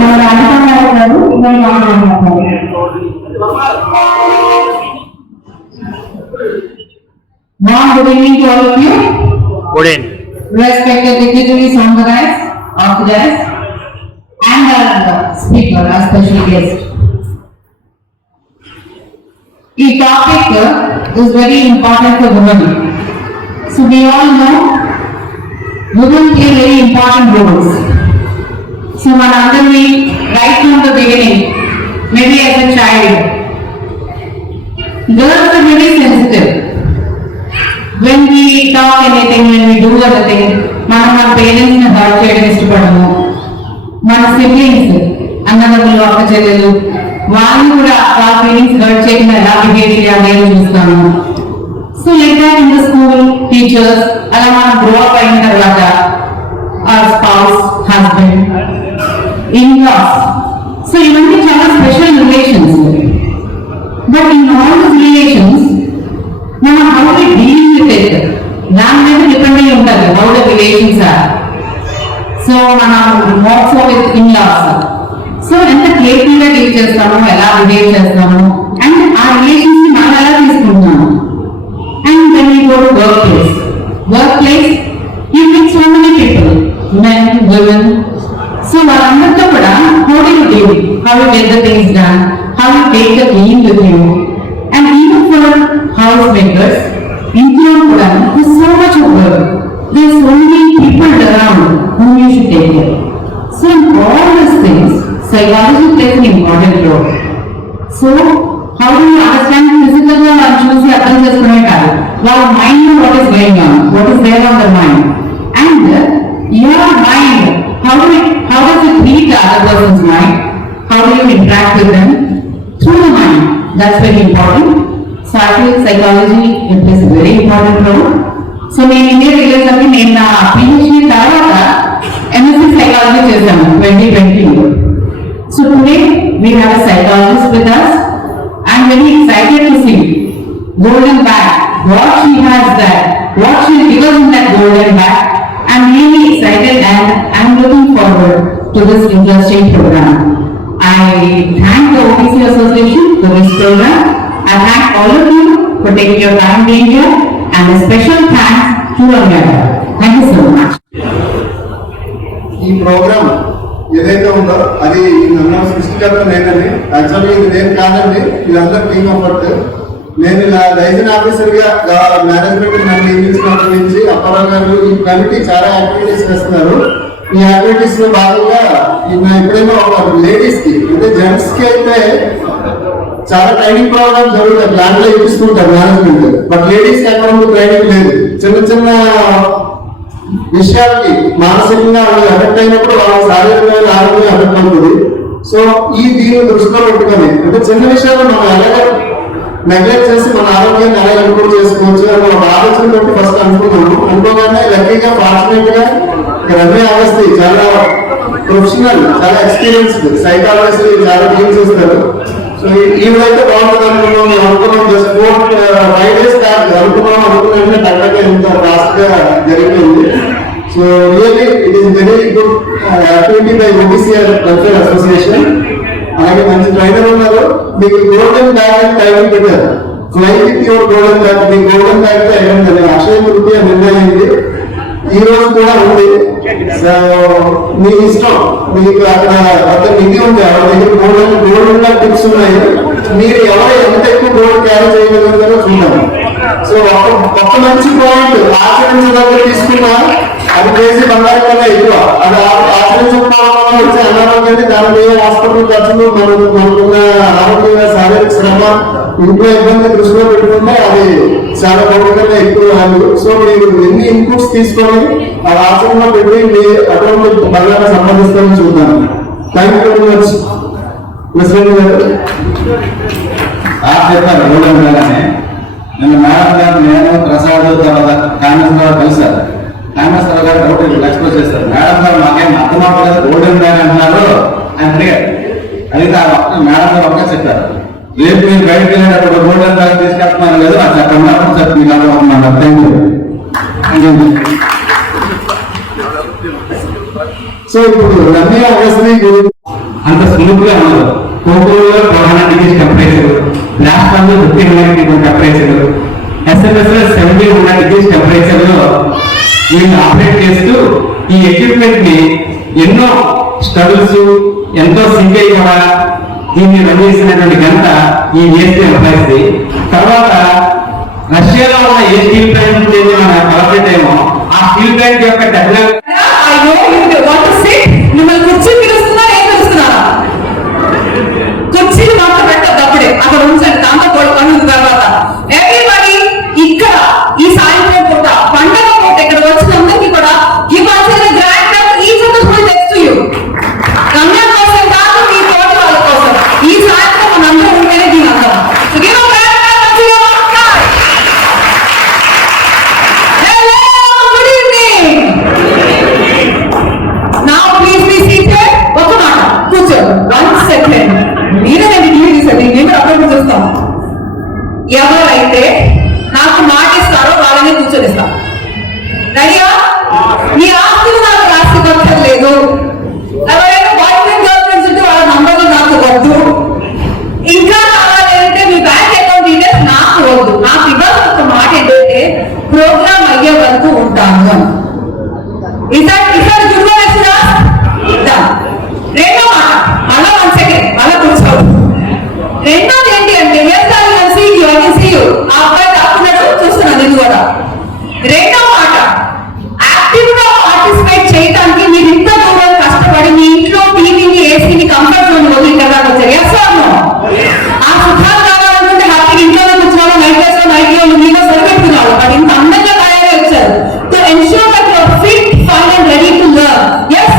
Good evening to all of you. Good evening. Respected dignitaries on the rise of the desk and our speaker, our special guest. The topic is very important for women. So we all know women play very important roles. So Manandami, right from the beginning, maybe as a child, girls are very sensitive. When we talk anything, when we do anything, మన parents ని hurt చేయడం ఇష్టపడము. మన siblings అన్నదమ్ములు అక్క చెల్లెలు వాళ్ళు కూడా వాళ్ళ ఫీలింగ్స్ హర్ట్ చేయకుండా ఎలా బిహేవ్ చేయాలి అని చూస్తాము. So like that in the school teachers అలా మనం గ్రో అప్ అయిన తర్వాత స్పౌస్ హస్బెండ్ ఇన్-లాస్ సో ఇవన్నీ చాలా special relations. But in all this relations మనం how to deal with it దాని మీద డిపెండ్ అయి ఉంటుంది how the relations are. So మనం మోక్స్ విత్ ఇన్-లాస్ సో ఎంత కేర్ఫుల్ గా డీల్ చేస్తాము, ఎలా బిహేవ్ చేస్తాము అండ్ ఆ రిలేషన్స్ ని మనం ఎలా తీసుకుంటున్నాము. And then we go to work place you meet so many people, men women. So వాళ్ళందరితో కూడా how do you deal, how you get the things done, how you take the team with you. And even for housemakers, ఇంట్లో కూడా there's so much of work. There's so many people around whom you should take care. So in all these things, psychology plays an important role. So how do you understand physical గా వాళ్ళు చూసి అర్థం చేసుకునే కాదు, వాళ్ళ mind లో what is going on, what is there on the mind, and your mind, how does it read the other person's mind, how do you interact with them through the mind. That's very important. So I feel psychology it plays a very important role. So నేను India release అని నేను నా PhD తర్వాత MSc psychology చేశాను 2020. So today we have a psychologist with us. I'm very excited to see golden bag, what she has there, what she will give us in that golden bag. I'm really excited and I'm looking forward to this interesting program. I thank the OPC Association for this program. I thank all of you for taking your time being here, and a special thanks to Amanda. Thank you so much. ఈ programme ఏదైతే ఉందో అది నన్ను సృష్టికర్త నేనండి. యాక్చువల్గా ఇది నేను కాదండి, ఇదంతా టీమ్ ఆఫ్ వర్క్. నేను ఇలా లైసెన్స్ ఆఫీసర్ గా మేనేజ్మెంట్ నన్ను నియమించినప్పటి నుంచి అప్పారావు గారు ఈ కమిటీ చాలా యాక్టివిటీస్ చేస్తున్నారు. ఈ యాక్టివిటీస్ లో భాగంగా ఎప్పుడైనా ఒక లేడీస్ కి అంటే జెంట్స్ కి అయితే చాలా ట్రైనింగ్ ప్రోగ్రామ్ జరుగుతాయి, ప్లాన్ లో ఇప్పిస్తుంటారు మేనేజ్మెంట్. బట్ లేడీస్ కి ఎక్కడ ట్రైనింగ్ లేదు. చిన్న చిన్న విషయాలకి మానసికంగా వాళ్ళు ఎఫెక్ట్ అయినప్పుడు వాళ్ళ శారీరకమైన ఆరోగ్యం ఎఫెక్ట్ అవుతుంది. సో దీన్ని దృష్టిలో పెట్టుకొని అంటే చిన్న విషయాలు మనం ఎలాగ నెగ్లెక్ట్ చేసి మన ఆరోగ్యాన్ని ఎలా ఇంప్రూవ్ చేసుకోవచ్చు అని ఒక ఆలోచన పెట్టి ఫస్ట్ అనుకున్నాము. అనుకోగానే లక్కీగా ఫార్చునేట్ గా రమ్య అవస్థి చాలా ప్రొఫెషనల్, చాలా ఎక్స్పీరియన్స్డ్ సైకాలజిస్ట్, చాలా డీల్ చేస్తారు. సో ఈవిడైతే బాగుంటుంది అనుకున్నాం. మేము అనుకున్నాం జస్ట్ 5 days కాదు అనుకున్న టక్కగా ఇంత ఫాస్ట్ గా జరిగిపోయింది. So really it is very good activity by OPCR welfare association. అలాగే మంచి ట్రైనర్ ఉన్నారు. మీకు గోల్డెన్ బ్యాగ్ టైమింగ్ పెట్టారు. Fly with your golden bag. Me golden bag తో అయ్యింది అక్షయ తృతీయ నిర్ణయింది. ఈ రోజు కూడా ఉంది. సో మీ ఇష్టం, మీకు అక్కడ నిధి ఉంది, ఎవరి దగ్గర గోల్డెన్ టిప్స్ ఉన్నాయి. మీరు ఎవరు ఎంత ఎక్కువ గోల్డ్ క్యారీ చేయగలుగుతారో చూడాలి. సో ఒక మంచి పాయింట్ ఆచరించడానికి తీసుకున్నా అది చేసి బంగారం కన్నా ఎక్కువ. అది ఆచరించకపోవడం వల్ల వచ్చే అనారోగ్యాన్ని దాని హాస్పిటల్ ఖర్చులు మనకున్న ఆరోగ్య శారీరక శ్రమ ఇంట్లో ఇబ్బంది దృష్టిలో పెట్టుకుంటే అది చాలా గొప్పగా ఎక్కువ వాల్యూ. సో మీరు ఎన్ని ఇన్పుట్స్ తీసుకొని ఆ ఆచరణలో పెట్టి మీ అటువంటి బంగారం సంపాదిస్తామని చూద్దాం. Thank you very much. President గారు చెప్పారు గోల్డెన్ బ్యాగ్. నిన్న మేడం గారు, నేను, ప్రసాద్, తర్వాత కామేశ్వరరావు కలిసారు. కామేశ్వరరావు గారు డౌట్ ఎక్స్ప్రెస్ చేస్తారు. మేడం గారు మాకేం అర్థం అవ్వలేదు, గోల్డెన్ బ్యాగ్ అంటున్నారు అని అడిగారు. అయితే మేడం గారు ఒకే చెప్పారు, రేపు మీరు బయటకు వెళ్ళేటప్పుడు గోల్డెన్ బ్యాగ్ తీసుకెళ్తున్నారు లేదు అది చెప్పండి, అప్పుడు చెప్పి మీకు అర్థమవుతున్నాను. Thank you. సో ఇప్పుడు రమ్య అవసరం అంత సులువుగా ఉండదు. కోకోలో 1200 degrees టెంపరేచర్, బ్లాస్ట్ లో 1500 degrees టెంపరేచర్, SMS లో 700 degrees టెంపరేచర్ లో వీళ్ళు ఆపరేట్ చేస్తూ ఈ ఎక్విప్మెంట్ ని ఎన్నో స్ట్రగుల్స్ ఎంతో సింక్ అయి కూడా దీన్ని రన్ చేసినటువంటి ఘనత ఈ ఏఎస్టీ ఎంప్లాయీస్. తర్వాత రష్యాలో ఉన్న ఏ స్టీల్ ప్లాంట్ నుంచి మన కలెక్టరేట్ ఏమో ఆ స్టీల్ ప్లాంట్ యొక్క టెక్నాలజీ మిమ్మల్ని కుర్చీ పిలుస్తున్నారా ఏం పిలుస్తున్నారా? కుర్చీలు మాత్రం పెట్టద్దు, అప్పుడే అక్కడ ఉంచండి. దాంతో పనుల తర్వాత ఎవ్రీబడి ఇక్కడ ఈ సాయంత్రం పూట పండుగ పూట ఇక్కడ వచ్చిన అందరికీ కూడా ఇవ్వాల్సిన grand each of the full next you Ramya కోసం కాదు, మీ తోటి వాళ్ళ కోసం. ఈ సాయంత్రం మన అందరూ ఉంటేనే దీని అందరం. ఎవరైతే నాకు మాట ఇస్తారో వాళ్ళని కూర్చొనిస్తా. రెడీయా? మీ ఆస్తులు నాకు రాసి పక్కర్లేదు. ఎవరైనా బాయ్ ఫ్రెండ్ గర్ల్ ఫ్రెండ్స్ ఉంటే వాళ్ళ నంబర్లు నాకు వద్దు. ఇంకా కావాలంటే మీ బ్యాంక్ అకౌంట్ డీటెయిల్స్ నాకు వద్దు. నాకు ఇవ్వాల్సిన ఒక మాట ఏంటంటే ప్రోగ్రామ్ అయ్యే వరకు ఉంటాను. ఈసారి గురువు వేసినా రెండో మాట, మళ్ళా 1 సెకండ్ మళ్ళా కూర్చోదు. రెండోది ఏంటి అంటే ఆ అబ్బాయి కాకున్నాడు, చూస్తున్నాను నేను కూడా. రెండో మాట, యాక్టివ్ గా పార్టిసిపేట్ చేయడానికి మీరు ఇంత దూరం కష్టపడి మీ ఇంట్లో టీవీని ఏసీని కంఫర్ట్ జోన్ వదిలి కదా వచ్చారు. ఎస్ ఆ సుఖాలు కావాలనుకుంటే హ్యాపీగా ఇంట్లోనే కూర్చున్నాడు, నైట్ లో మీలో సరిపెట్టుకున్నాడు. బట్ ఇంత అందంగా తయారై వచ్చారు. To ensure that you are fit, fine and ready to learn. Yes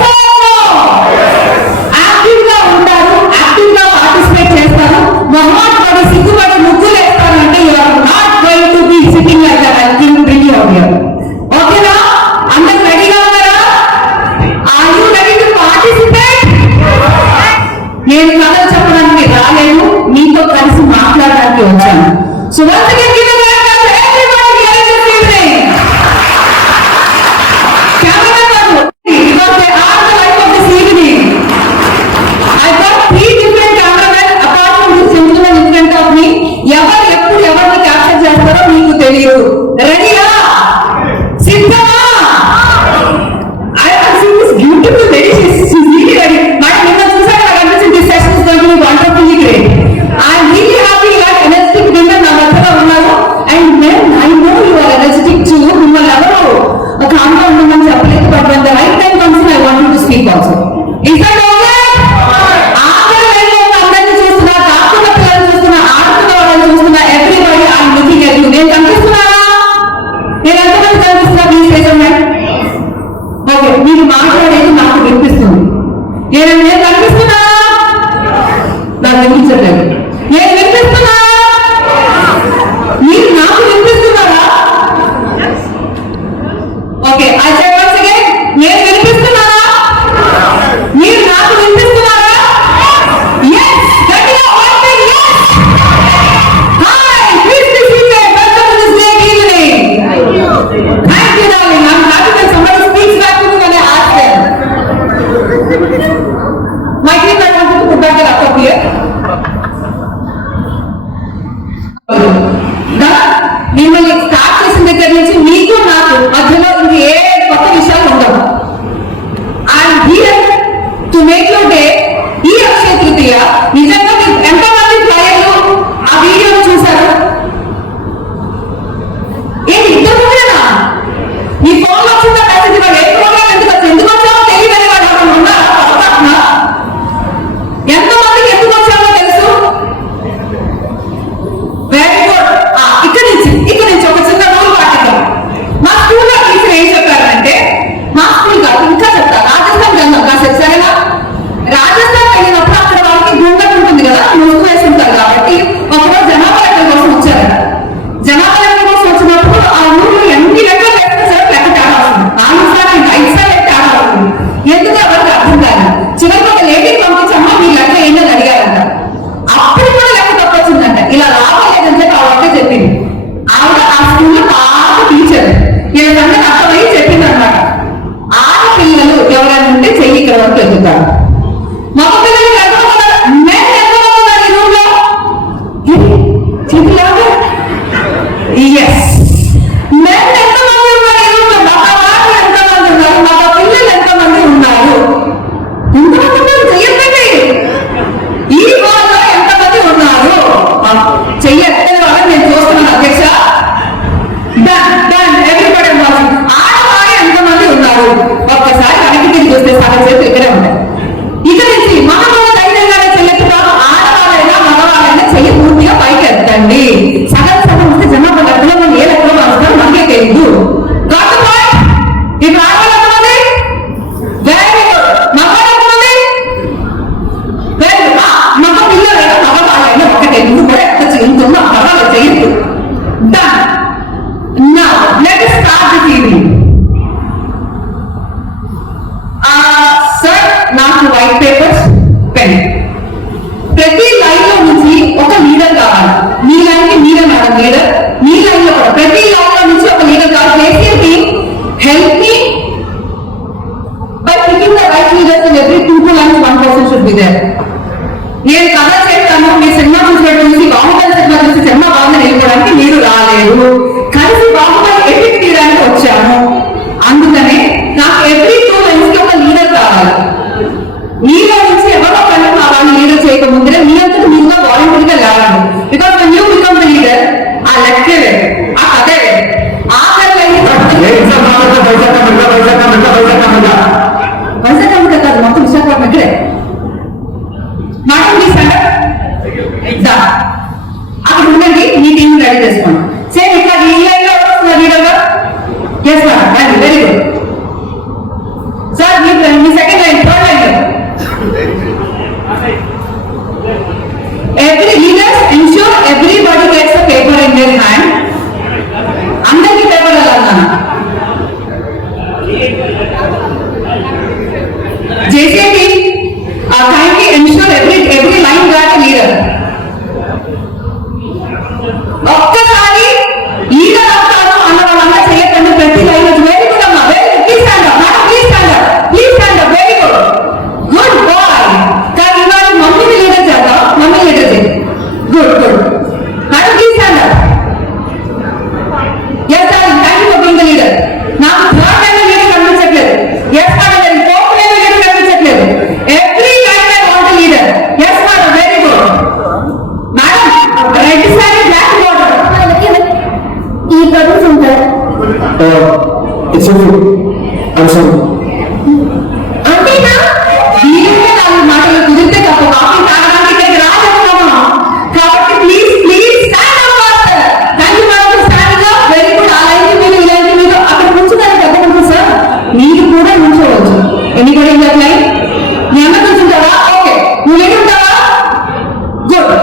active గా ఉంటారు, యాక్టివ్ గా పార్టిసిపేట్ చేస్తారు. మొహమాట పడి సిగ్గుపడి ముగ్గులు వేస్తారంటే you are not going to be sitting like that. I can bring you out here. ఓకేనా? అందరూ రెడీగా ఉన్నారా? Are you ready to participate? నేను కథలు చెప్పడానికి రాలేను, మీతో కలిసి మాట్లాడడానికి వచ్చాను. So once again give a hand to everybody here this evening. Cameramen because they are the light of this evening. I got 3 different cameramen apart from this gentleman in front of me. ఎవరు ఎప్పుడు ఎవరిని capture చేస్తారో మీకు తెలియదు. రెడీయా? సిద్ధమా? I have seen this beautiful lady. She's really ready. Madam, నిన్న చూసాక నాకు అనిపించింది this session is going to be wonderfully great. I am really happy you have energetic women నా మధ్యలో ఉన్నారు. And men, I know you are energetic too. మిమ్మల్ని ఎవరు కామ్గా ఉండమని చెప్పలేదు. But when the right time comes, I want you to speak also. Is that okay? ఆఖరి లైన్లో ఉన్న అందరినీ చూస్తున్నా, కాకున్న పిల్లలు చూస్తున్నా, ఆడుతున్న వాళ్ళని చూస్తున్నా, everybody I am looking at you. నేను కనిపిస్తున్నానా? నేను ఎంతమంది కనిపిస్తున్నా? Please raise your hand. Okay, మీరు మాట్లాడేది నాకు వినిపిస్తుంది. నేను కనిపిస్తున్నా? నాకు వినిపించట్లేదు. నేను వినిపిస్తున్నా? మీరు నాకు వినిపిస్తున్నారా? Okay, I say once again, నేను వినిపిస్తున్నారా? మీరు నాకు వినిపిస్తున్నారా? yes, that is all thing. yes. Hi, please be seated. Welcome to this great evening. Thank you darling. I'm happy that somebody speaks back to me when I ask them. My team, I want you to put back the laptop here. మిమ్మల్ని start చేసిన దగ్గర నుంచి మీకు నాకు మధ్యలో ఇంక ఏ కొత్త విషయాలు ఉండవు. I'm here to make your day. ఈ అక్షయ తృతీయ నిజంగా మీరు ఎంతమంది ప్లేయర్లు ఆ వీడియోను చూశారు? ఏంటి ఇద్దరు ఉండేనా? మీ ఫోన్ లో వచ్చిందా మెసేజ్? వాడు ఏ ప్రోగ్రామ్ ఎందుకు వచ్చామో తెలియదని వాడు అక్కడ ఉన్నారా? ఎంతమందికి ఎందుకు వచ్చామో తెలుసు? Very good. ఇక్కడ నుంచి ఒక చిన్న రూల్ పాటిద్దాం. మా స్కూల్లో టీచర్ ఏం చెప్పారంటే, మా స్కూల్ కాదు ఇంకా చెప్తా, రాజస్థాన్ వెళ్దాం కాసేపు, సరేనా? రాజస్థాన్ వెళ్ళినప్పుడు అక్కడ వాళ్ళకి గుండె ఉంటుంది కదా, ముసుగు వేసి ఉంటారు. కాబట్టి ఒకరోజు జనాభా లెక్కల కోసం వచ్చారట. జనాభా లెక్కల కోసం వచ్చినప్పుడు ఆ ఊళ్ళో ఎన్ని లెక్కలు లెక్కించారో లెక్క తేడా వస్తుంది. 4 సార్లు 5 సార్లు తేడా వస్తుంది. ఎందుకు ఎవరికి అర్థం కాదు. చివరికి ఒక లేడీ పంపించమ్మా మీ లెక్క ఏంటని అడిగారంట. అప్పుడు కూడా లెక్క తప్పొచ్చిందంట. ఇలా రావాలేదని చెప్పి ఆవిడ చెప్పింది. ఆవిడ ఆ స్కూల్లో పాత టీచర్. ఇలా సంగతి అర్థమై చెప్పింది అనమాట. 6 పిల్లలు ఎవరైనా ఉంటే చెయ్యి ఇక్కడ వరకు ఎదుగుతారు. మగ పిల్లలు బి దేర్. నేను కథ చెప్తాను, మీ సినిమా చూసి బాహుబలి సినిమా చూసి సినిమా బాగుందని వెళ్ళిపోవడానికి మీరు రాలేదు, కలిసి బాహుబలి ఎఫెక్ట్ తీయడానికి వచ్చాను. అందుకనే నాకు ఎవ్రీ 2 months కి ఒక లీడర్ కావాలి. మీలో నుంచి ఎవరో పని కావాలి లీడర్ చేయకముందే మీ అంతా మీలో వాలంటీర్గా లేవాలి. Because when you become the leader, ఆ లెక్కే వేరు, ఆ కథే వేరు. వైజాగ్ కాదు, మొత్తం విశాఖపట్నం ఇక్కడే. మేడం ప్లీజ్ అక్కడ ఉండండి, మీ టీం రెడీ చేసుకోండి. సేమ్ ఇక్కడ ఈ లైన్ లో వస్తున్న లీడర్ గా yes madam, very good sir. మీ second line, third line every leaders ensure everybody gets a paper in their hand. అందరికీ పేపర్ వెళ్ళాలన్నా JCT kindly ensure every line got a leader. ఒక్కసారి leader అవుతాను అన్న వాళ్ళంతా చేయకండి, ప్రతి లైన్ వెరీ గుడ్ అమ్మా, very good, please stand up madam, please stand up, please stand up, very good, good boy. కానీ ఇవాళ మమ్మీని లీడర్ చేద్దాం, మమ్మీ లీడర్ చేద్దాం, good good madam, please stand up. Yes darling, thank you for being the leader. నాకు third line leader కనిపించట్లేదు. Yes madam, fourth line leader కనిపించట్లేదు. Every line I want leader. Yes madam, very good madam. Red sorry black border ఈ products ఉంటాయి. It's okay. I'm sorry. అంతేనా? వీలుగా 4 మాటలు కుదిరితే తప్ప కాఫీ తాగడానికి ఇక్కడికి రాజేస్తామా? కాబట్టి please please stand up master. Thank you madam, stand up, very good. ఆ లైన్ మీరు ఈ లైన్ మీరు అక్కడ కూర్చున్నారు కదా కొంచెం సార్, మీరు కూడా కూర్చోవచ్చు. ఎన్నికడే లైన్ మీ అమ్మ కూర్చుంటావా? ఓకే, నువ్వు ఏడుంటావా? గుడ్.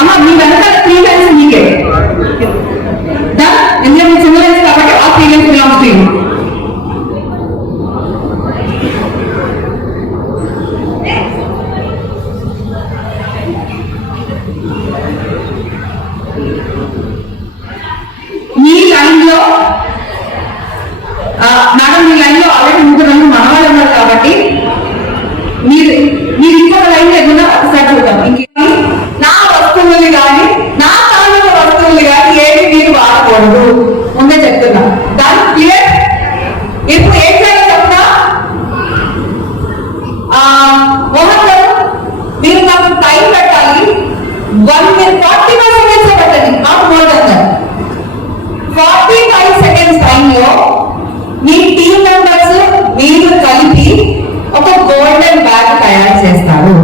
అమ్మ మీ వెనకాల 3 లైన్స్ మీకే డన్. ఇందులో మీ చిన్న లైన్స్ కాబట్టి ఆ 3 lines belongs to you. Me line లో మేడం, మీ లైన్ లో ఆల్రెడీ 3 మంది మనవాళ్ళు ఉన్నారు కాబట్టి మీరు ఇంకొక లైన్ ఏదైనా ఒకసారి చూద్దాం. ఇంకేమి నా వస్తువులు కానీ నా తాలూకు వస్తువులు కానీ ఏమి మీరు వాడకూడదు ముందే చెప్తున్నా. దాని క్లియర్. ఇప్పుడు ఏం చేయాలి చెప్తా, మోహన్ గారు మీరు నాకు టైం పెట్టాలి. 45 seconds పెట్టండి, నాకు మోర్ దెన్ దట్. 45 seconds టైంలో మీ టీం మెంబర్స్ మీరు కలిపి ఒక గోల్డెన్ బ్యాగ్ తయారు చేస్తారు.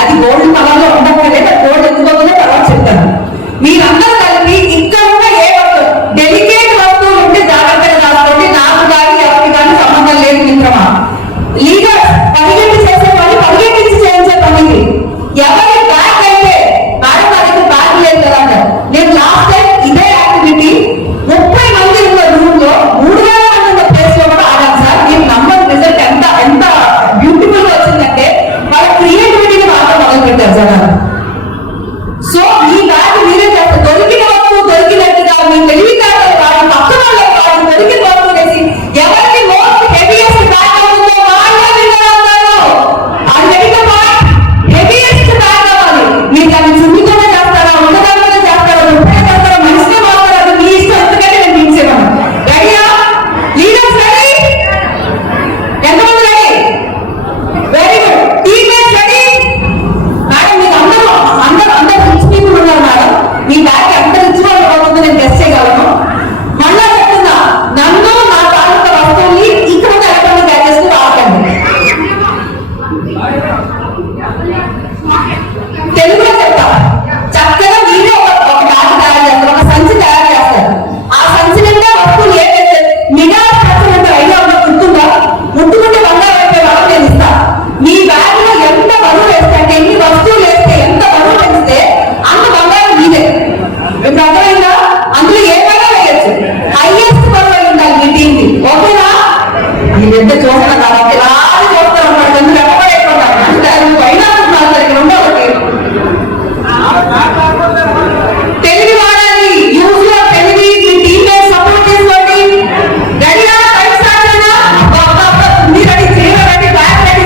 అది గోల్డ్ కలర్ లో ఉండక్కర్లేదు, గోల్డ్ ఎందుకుందో తర్వాత చెప్తాను. మీరందరూ కలిపి ఇక్కడ ఉన్న ఏ వస్తువు డెలికేట్ వస్తువులు ఉంటే జాగ్రత్తగా దాచుకోండి. నాకు కానీ ఎవరికి కానీ సంబంధం లేదు మిత్రమా. లీడర్స్ పరిగెత్తి చేసే పని పరిగెత్తించి చేయించే పనికి. ఎవరి బ్యాగ్ అయితే మేడం నా దగ్గర బ్యాగ్ లేదు కదా అంటారు. నేను లాస్ట్ టైం ఇదే యాక్టివిటీ 30 మంది ఉన్న రూమ్ లో 3000 మంది ఉన్న ప్లేస్ లో కూడా ఆడాను సార్. మీరు నంబర్ రిజల్ట్ ఎంత బ్యూటిఫుల్ గా వచ్చిందంటే వాళ్ళ క్రియేటివిటీని బాగా మొదలు పెట్టారు జనాలు. సో ఈ బ్యాగ్ మీరే చేస్తారు. దొరికిన వస్తువు దొరికినట్టుగా మీ తెలివితేటలు వాడి పక్క వాళ్ళకి వాడి దొరికిన వస్తువు వేసి ఎవరికి మోస్ట్ హెవీయెస్ట్ బ్యాగ్ అవుతుందో వాళ్ళే విన్నర్ అవుతారు. అది మెడికల్ పాయింట్, హెవీయెస్ట్ బ్యాగ్ అవ్వాలి. మీరు దాన్ని చుట్టుతోనే చేస్తారా, ఉన్నదానితోనే చేస్తారా, ముప్పై చేస్తారా, మనిషినే మారుతారా, అది మీ ఇష్టం. ఎందుకంటే నేను తీసేవాను. రెడీయా లీడర్స్? రెడీ? ఎంతమంది ready? Very good. Teammates ready? Madam మీరు అందరూ రిచ్ పీపుల్ ఉన్నారు మేడం. మీ బ్యాగ్ ఎంత రిచ్ వాళ్ళు అవుతుందో నేను గెస్ చేయగలను. మళ్ళా చెప్తున్నా, నన్ను నా తాలూకా వస్తువుని ఇక్కడ ఎలక్ట్రానిక్ గ్యాజెట్స్ రాకండి. తెలుగులో చెప్తా, చక్కగా మీరే ఒక బ్యాగ్ తయారు చేస్తారు, ఒక సంచి తయారు చేస్తారు. ఆ సంచి నిండా వస్తువులు ఏదైతే మిగా సంచి ఐడియా ఉందో గుర్తుందా? ముట్టుకుంటే బంగారు అయిపోయే వాళ్ళకి నేను ఇస్తా. మీ బ్యాగ్ లో ఎంత బరువు వేస్తే అంటే ఎన్ని వస్తువులు వేస్తే ఎంత బరువు వేస్తే అంత బంగారం మీదే. ఇప్పుడు అర్థమైందా? అందులో ఏమైనా వేయచ్చు, హైయెస్ట్ బరువు అయి ఉండాలి మీ టీంకి. ఓకేనా? మీరు ఎంత చూసిన కాబట్టి రాజు చూస్తారు అన్నమాట. ఎందుకు ఎక్కడైపోతారు అంటే పైన ఇక్కడ ఉండే ఒకటి తెలివి వాడాలి. యూజ్ లో తెలివి, మీ టీమ్ సపోర్ట్ చేసుకోండి. రెడీనా? టైం స్టార్ట్ అయినా మీరు రెడీ, రెడీ, బ్యాక్ రెడీ.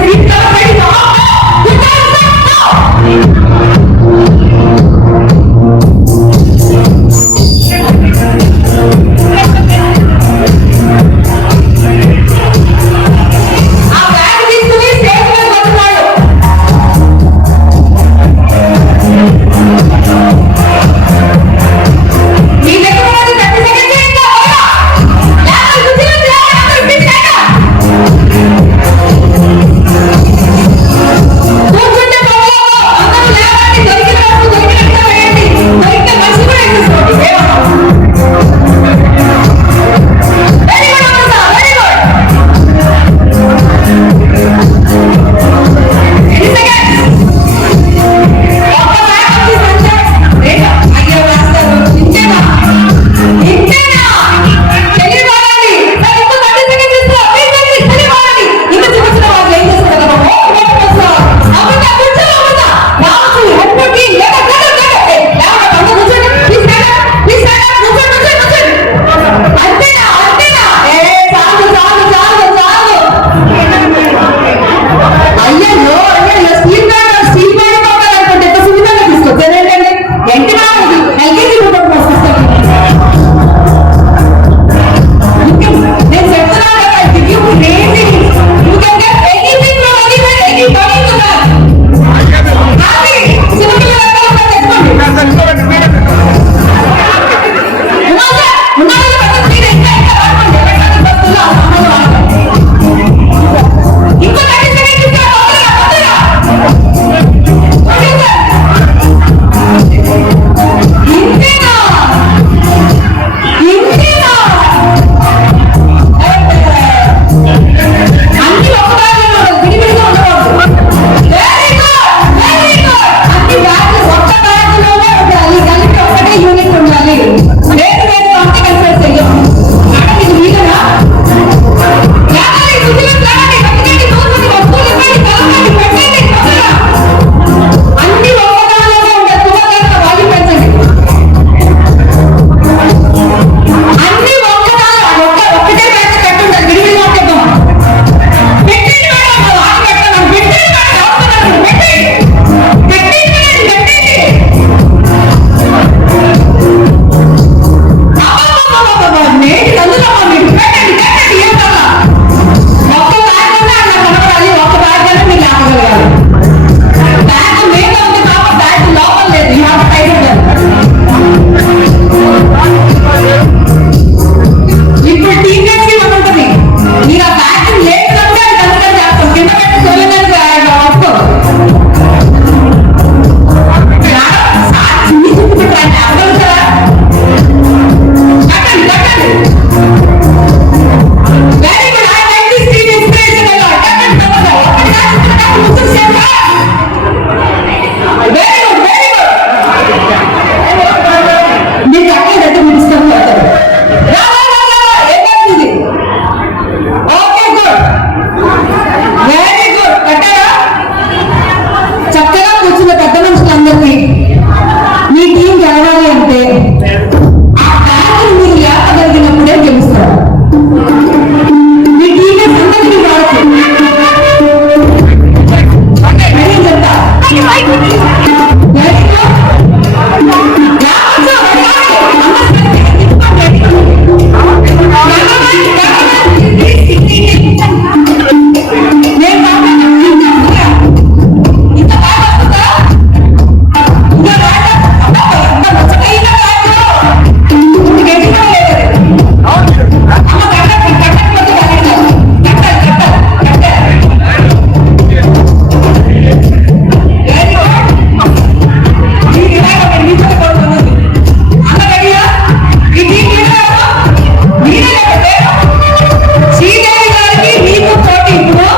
ఇప్పుడు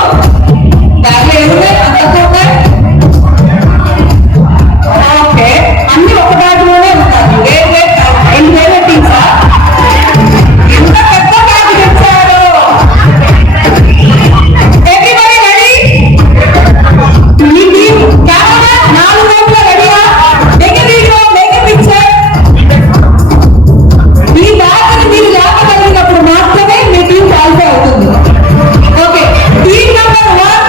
దాంట్లో ఏమున్నాయి అంత ఉన్నాయి. ఓకే అన్ని ఒక బ్యాగ్లోనే ఉంటాయి. వేరే టీమ్సా ఎంత పెద్ద బ్యాగ్ తెచ్చారు. Everybody ready? ఈ టీమ్ కెమెరా 4 వైపులా రెడీయా? Make a video, make a picture. ఈ బ్యాగ్ మీరు లేపగలిగినప్పుడు మాత్రమే మీ టీం క్వాలిఫై అవుతుంది. ఓకే టీమ్ నెంబర్ 1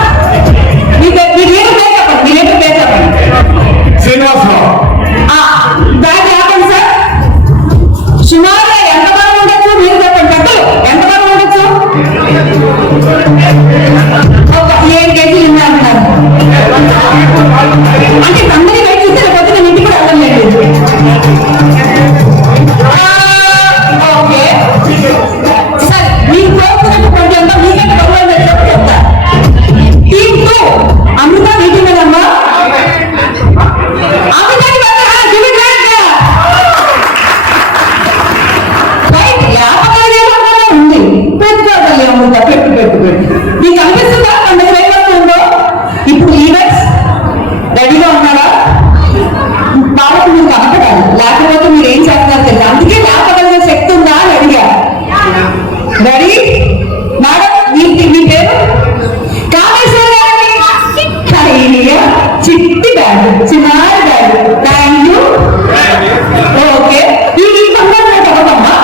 మీ పేరు చెప్పండి. శ్రీనివాసరావు. బ్యాగ్ లేపండి సార్. సుమారుగా ఎంతమంది ఉండొచ్చు మీరు చెప్పండి. పెద్దలు ఎంతమంది ఉండొచ్చు? 7 కేజీలు ఉన్నారు అంటే అందరి వెయిట్ చూస్తే రేపు నేను ఇంటికి కూడా వెళ్ళలేదు. ఓకే సరే మీకు కోరుకున్నట్టు కొంచెం మీకంటే గవర్నమెంట్ చెప్తా. టీమ్ 2 అమృత మీటింగ్ కదమ్మా. అమృతానికి ఉంది పెట్టుకోవాలి. అమృత పెట్టు మీకు అనిపిస్తుందా అందరికి భయపడుతుందో? ఇప్పుడు లీడర్స్ రెడీగా ఉన్నారా? కాబట్టి మీరు కనపడాలి, లేకపోతే మీరు ఏం చేస్తున్నారు తెలియదు. అందుకే లేపగలిగే శక్తి ఉందా అని అడిగా. Ready madam? మీ పేరు కామేశ్వర గారిని ఖైలియా చిట్టి బ్యాగ్, చిన్నారి బ్యాగ్. Thank you. ఓకే ఈ బంగారు చెప్పమ్మా.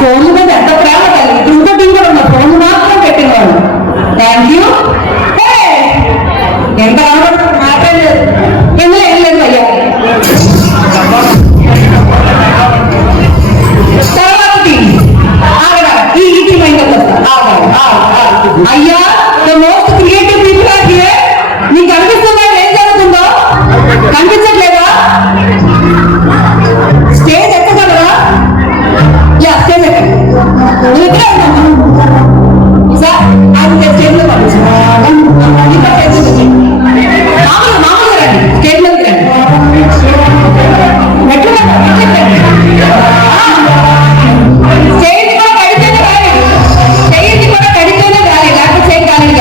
ఫోన్ల మీద ఎంత ప్రేమ కలిగి ఇంకో టీం కూడా ఉన్న ఫోన్ మాత్రం పెట్టిన వాళ్ళు. Thank you. ఎంత మాట్లాడలేదు ఎందులో ఏం లేదు అయ్యా. తర్వాత టీం ఈ టీం అయిన అయ్యా the most creative people are here. మీకు అనిపిస్తుందా ఏం జరుగుతుందో? కనిపించట్లేదా? స్టేజ్ ఎక్కగలరా? యా స్టేజ్ ఎక్కండి. సార్ అది స్టేజ్ లో పంపించండి. మామూలుగా రండి, స్టేజ్ లోకి రండి. మెట్లు స్టేజ్ కూడా కడితేనే రాలి, స్టేజ్ కూడా కడితేనే రాలి, లేకపోతే చేయి కాలేదు.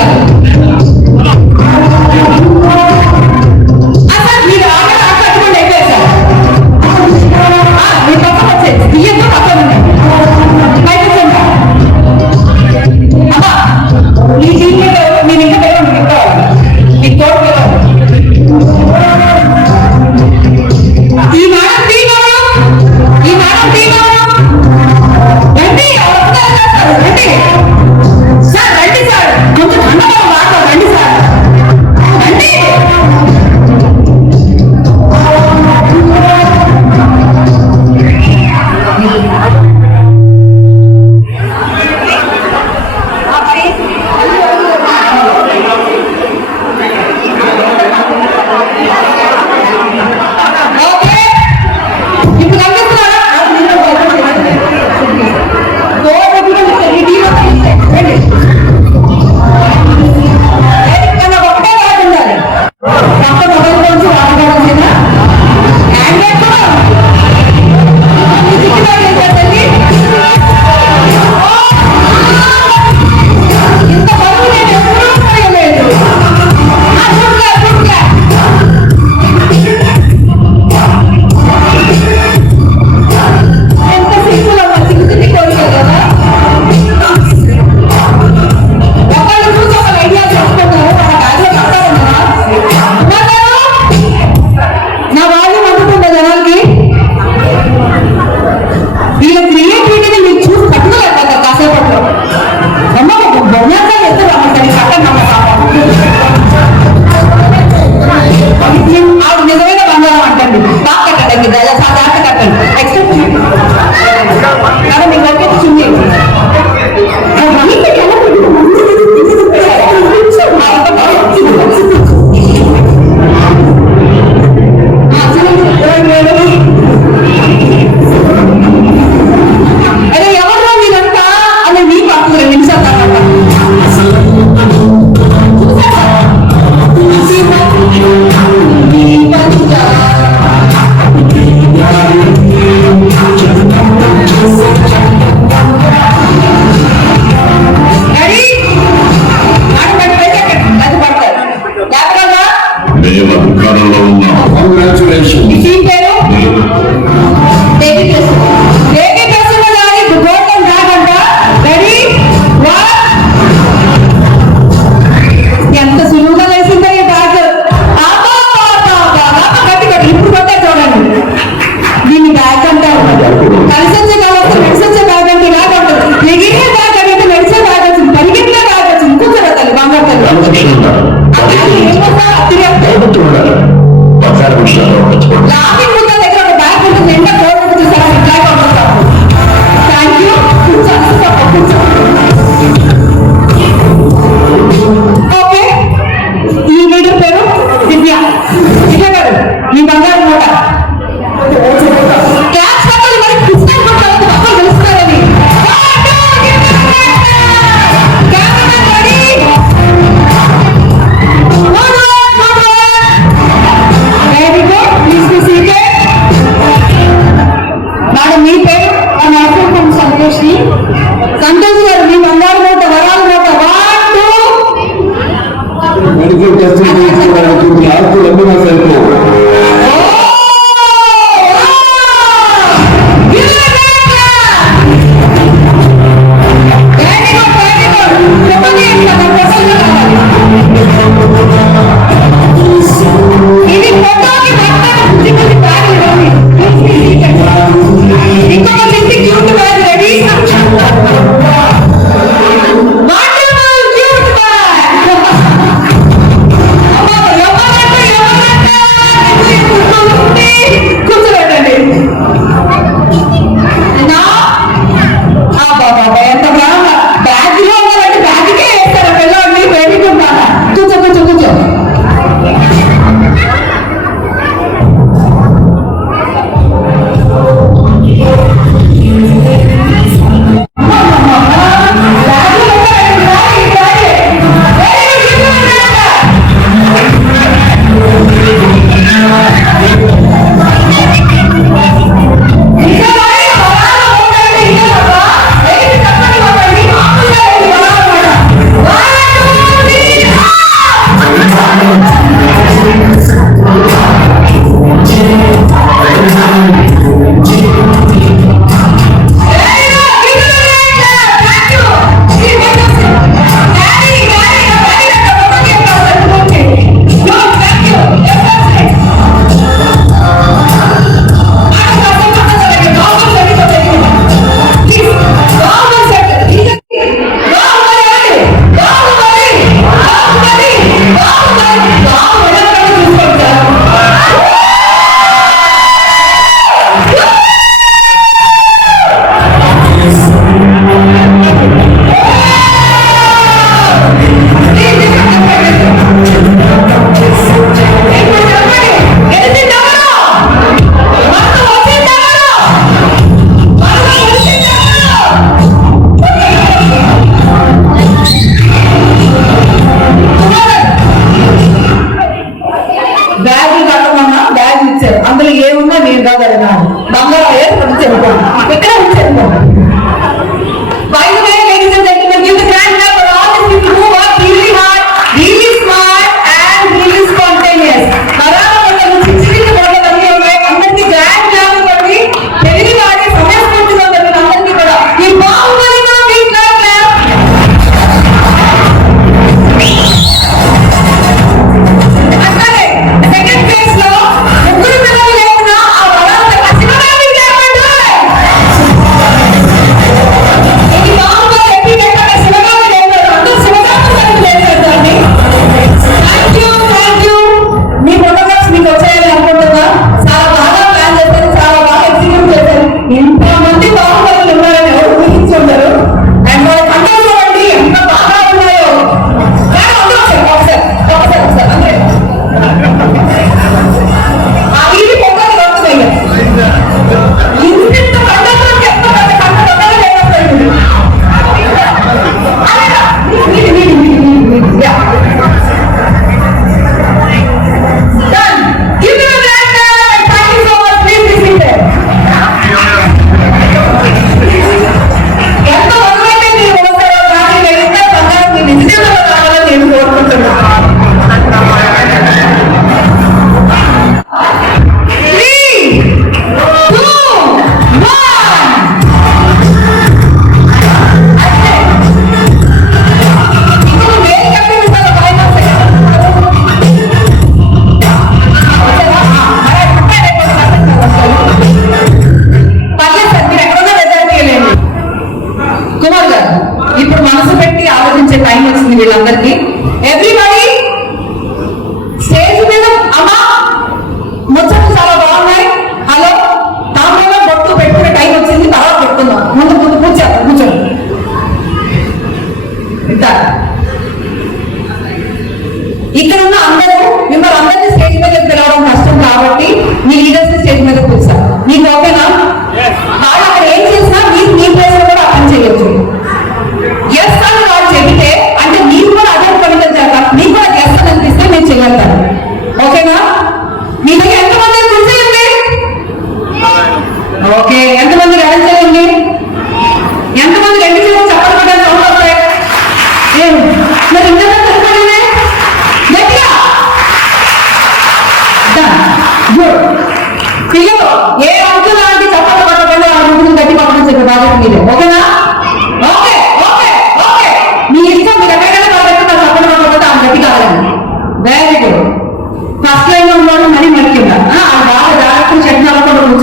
ఫోటోకి వేస్తాను, ఫోటోలో కావాలి. ఇది ఫోటోకి మాత్రం చిన్నది బ్యాగ్ ఇవ్వండి. ఇంకొక చిన్న క్యూట్ బ్యాగ్ రెడీ. కూర్చోబెట్టండి. ఎంత బాగా బ్యాగ్ లో ఉన్నదంటే బ్యాగ్కే వేస్తారు పిల్లవాడిని పెట్టుకుంటారా. కూర్చో కూర్చో కూర్చో. బ్యాగ్ కట్టమన్నా బ్యాగ్ ఇచ్చారు, అందులో ఏమున్నా నేను కాదు అడిగినాను. బంగారం ఏర్పడి చెప్పుకోండి, ఇక్కడ చెప్పుకోండి. By the way, ladies and gentlemen, give the grand clap for all these people who work really hard, really smart and really spontaneous. అందరికీ grand clap ఇవ్వండి. తెలివి వాడి సమయస్ఫూర్తిగా ఉన్నది అందరికీ కూడా. ఈ బాహుబలి మీ grand clap. అట్లాగే సెకండ్ ఫేజ్ లో ముగ్గురు పిల్లలు లేకున్నా ఆ వరాలు ఖచ్చితంగా లేపండి. ఇది మామూలుగా ఎప్పుడు శివగామి లేపారు, అందరూ శివగామి లేపారు. Thank you. మీ ఫోటోగ్రాఫ్స్ మీకు వచ్చాయని అనుకుంటున్నా. చాలా బాగా ప్లాన్ చేశారు, చాలా బాగా ఎగ్జిక్యూట్ చేశారు. ఇంతమంది బాహుబలులు ఉన్నారని ఎవరు ఊహించుండరు. అండ్ వాళ్ళ కంటెంట్ చూడండి ఎంత బాగా ఉన్నాయో. కానీ అందరూ ఒకసారి అంటే ఆ వీడి పొగలు వస్తున్నాయి. ఇంత కంటెంట్ ఎంత పెద్ద కంటెంట్ లేకపోయింది. Done. Give me a grand clap and thank you so much. Please be seated. ఎంత బరువైతే మీరు మోస్తారో కానీ ఎంత బంగారం మీ నిజంగా కావాలని నేను కోరుకుంటున్నాను. 3, 2, 1. ఇప్పుడు వేరే కప్పిస్తాను పైన కుమార్ గారు ఇప్పుడు మనసు పెట్టి ఆలోచించే టైం వచ్చింది వీళ్ళందరికీ. ఎవ్రీబడి స్టేజ్ మీద అమ్మా ముచ్చట్లు చాలా బాగున్నాయి. హలో తాంబూలం బొట్టు పెట్టుకునే టైం వచ్చింది, తర్వాత పెట్టుకుందాం. ముందు ముందు కూర్చోండి కూర్చోండి. ఇక్కడ ఉన్న అందరూ మిమ్మల్ని అందరినీ స్టేజ్ మీద పిలవడం కష్టం కాబట్టి మీ లీడర్స్ స్టేజ్ మీద కూర్చోండి. మీకు ఓకేనా? వాళ్ళు అక్కడ ఏం చేసినా మీరు మీ ప్లేస్ లో కూడా అర్థం చేయొచ్చు. ఎస్ అని వాళ్ళు చెబితే అంటే మీకు కూడా అదే పనితో చేద్దాం, మీకు కూడా ఎస్ అని అనిపిస్తే మేము చేయగలుగుతాం. ఓకేనా? మీ దగ్గర ఎంతమంది కూర్చోండి. ఓకే, ఎంతమంది రెడీ చేయండి. ఎంతమంది రెండు చేసి చెప్పలు పడ్డారు సౌండ్ వస్తాయి. మరి ఇంతమంది సరిపడింది గట్టిగా. పిల్లలు ఏ అంకు లాంటి చప్పట్లు పట్టకుండా ఆ ముందు గట్టి పక్కన చెప్పే బాధ్యత మీదే. ఓకేనా? ఓకే ఓకే ఓకే మీ ఇష్టం. మీరు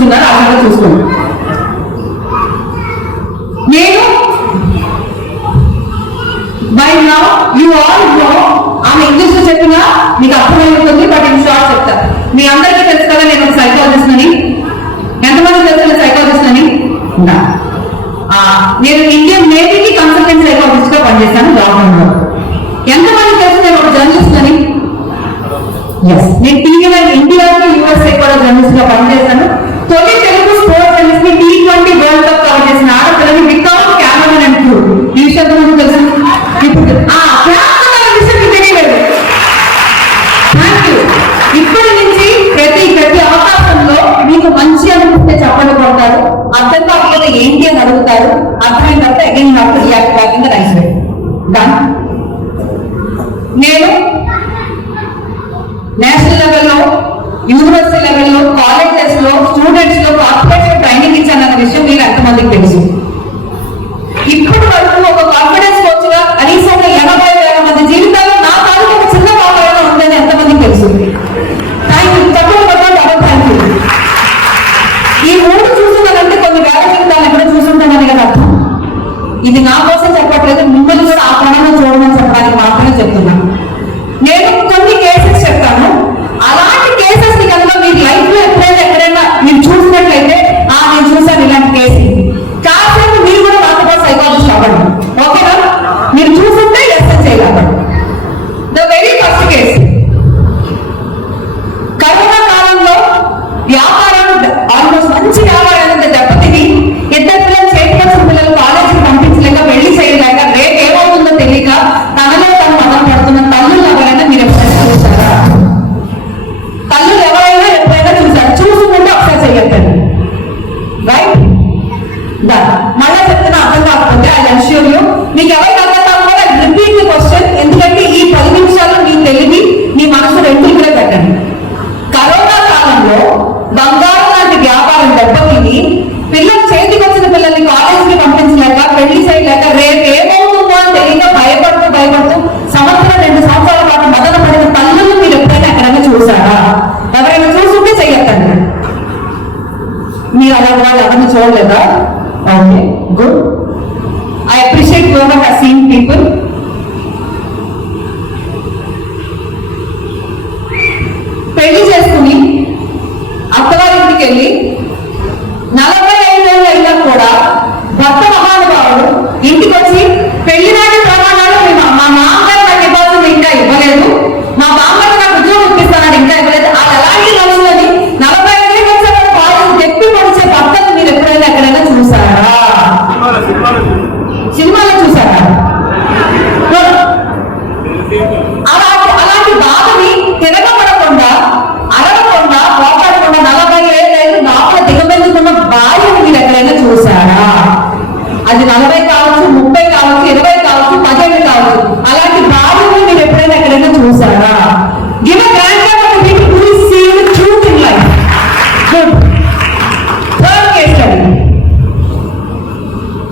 కూర్చున్నారు, అక్కడ చూసుకోండి. నేను by now you all know, ఆమె ఇంగ్లీష్ లో చెప్పినా మీకు అర్థమైపోతుంది, బట్ ఇన్ షార్ట్ చెప్తా. మీ అందరికీ తెలుసు కదా నేను ఒక సైకాలజిస్ట్ అని. ఎంతమంది తెలుసు సైకాలజిస్ట్ అని? నేను ఇండియన్ నేవీకి కన్సల్టెంట్ సైకాలజిస్ట్ గా పనిచేశాను లాక్డౌన్ లో. ఎంతమంది తెలుసు నేను ఒక జర్నలిస్ట్ అని? నేను టీవీ ఇండియాకి యూఎస్ఏ కూడా జర్నలిస్ట్ గా పనిచేశాను. తొలి తెలుగు స్పోర్ట్స్ జర్నలిస్ట్ ని T20 వరల్డ్ కప్ కవర్ చేసిన ఆడపిల్లని వితౌట్ కెమెరా అండ్ క్రూ. ఈ విషయం మనకు తెలుసు. ఇప్పుడు విషయం మీకు తెలియలేదు. Thank you. ఇప్పటి నుంచి ప్రతి అవకాశంలో మీకు మంచి అనుకుంటే చెప్పండి కొడతారు, అర్థం కాకపోతే ఏంటి అని అడుగుతారు, అర్థమైన తర్వాత అగైన్ నాకు రియాక్ట్ కాకుండా రైస్ డన్. నేను నేషనల్ లెవెల్లో, యూనివర్సిటీ లెవెల్లో, కాలేజెస్ లో, స్టూడెంట్స్ లో కార్పొరేట్ ట్రైనింగ్ ఇచ్చానన్న విషయం మీరు ఎంతమందికి తెలుసు? ఇప్పటి వరకు ఒక కాన్ఫిడెన్స్ కోచ్ గా కనీసంగా 80,000 మంది జీవితాల్లో నా తాలూకు ఒక చిన్న భాగంగా ఉందని ఎంతమందికి తెలుసు? Thank you. తక్కువ థ్యాంక్ యూ. ఈ మూడు చూస్తున్నానంటే కొన్ని వేల జీవితాలు ఎక్కడ చూస్తుంటానని కదా అర్థం. ఇది నా కోసం చెప్పట్లేదు, మిమ్మల్ని కూడా ఆ కోణంలో చూడమని చెప్పడానికి మాత్రమే చెప్తున్నాను. నేను కొన్ని కేసెస్ చెప్తాను. అలాంటి కేసెస్ ని కనుక మీరు లైఫ్ లో ఎక్కడైనా మీరు చూసినట్లయితే నేను చూసాను ఇలాంటి కేసు, కాసేపు మీరు కూడా నాతో పాటు సైకాలజిస్ట్ అవ్వండి. ఓకేనా? మీరు చూస్తుంటే ఎస్ఎస్ చేయగలరు. The very first case, corona కాలంలో వ్యాపారం ఆల్మోస్ట్ మంచి వ్యాపారాన్ని దెబ్బతిని ఇద్దరు పిల్లలు చేతికొచ్చిన పిల్లలు కాలేజీకి పంపించలేక, పెళ్లి చేయలేక, రేపు ఏమవుతుందో తెలియక తనలో తను మదన పడుతున్న తల్లులు ఎవరైనా మీరు ఎప్పుడైనా చూసారా? తల్లులు ఎవరైనా ఎప్పుడైనా చూసారు? చూసుకుంటే ఒకసారి చెయ్యండి. రైట్? మళ్ళా చెప్తున్నా, అర్థం కాకపోతే ఐ అష్యూర్ యూ, మీకు ఎవరికి అర్థం కాకపోతే రిపీట్ ది క్వశ్చన్. ఎందుకంటే ఈ 10 నిమిషాలు మీ తెలివి, మీ మనసు రెండు కూడా పెట్టండి. కరోనా కాలంలో బంగారం లాంటి వ్యాపారం దెబ్బతిని పిల్లలు చేతికి వచ్చిన పిల్లల్ని కాలేజీకి పంపించలేక, పెళ్లి చేయలేక, రేపు ఏమవుతుందో అని తెలియక భయపడుతూ సంవత్సరం 2 సంవత్సరాల పాటు మదన పడిన తల్లులు మీరు ఎప్పుడైనా ఎక్కడైనా చూసారా? ఎవరైనా చూసుంటే చెయ్యొద్దండి. మీరు అలా వాళ్ళు ఎవరిని చూడలేదా? Okay, good. I appreciate you for seeing people. పెళ్లి చేసుకుని అత్తవారింటికి వెళ్ళి 45 ఏళ్ళు అయినా కూడా భర్త మహానుభావుడు ఇంటికి వచ్చి పెళ్లి నాటి ప్రమాణాలు మా మామగారు నాకు ఇవ్వాల్సింది ఇంకా ఇవ్వలేదు, మా బామ్మగారు నాకు ఉద్యోగం ఇప్పిస్తానని ఇంకా ఇవ్వలేదు. అది అలాంటి మనుషులని 45 ఏళ్ళు వచ్చే వాళ్ళు చెప్పి పొడిచే భర్తను మీరు ఎప్పుడైనా ఎక్కడైనా చూసారా? సినిమాలో చూసారా? అలాంటి బాధని తిరగబడకుండా, అరవకుండా, పోరాడకుండా 45 ఏళ్ళు లోపల దిగబెందుకున్న భార్యను మీరు ఎక్కడైనా చూసారా? అది 40 కావచ్చు, 30 కావచ్చు, 20 కావచ్చు, 10 కావచ్చు. అలాంటి భార్యను మీరు ఎప్పుడైనా ఎక్కడైనా చూసారా? Give a grand clap for the people who see the truth in life. Good. Third case study.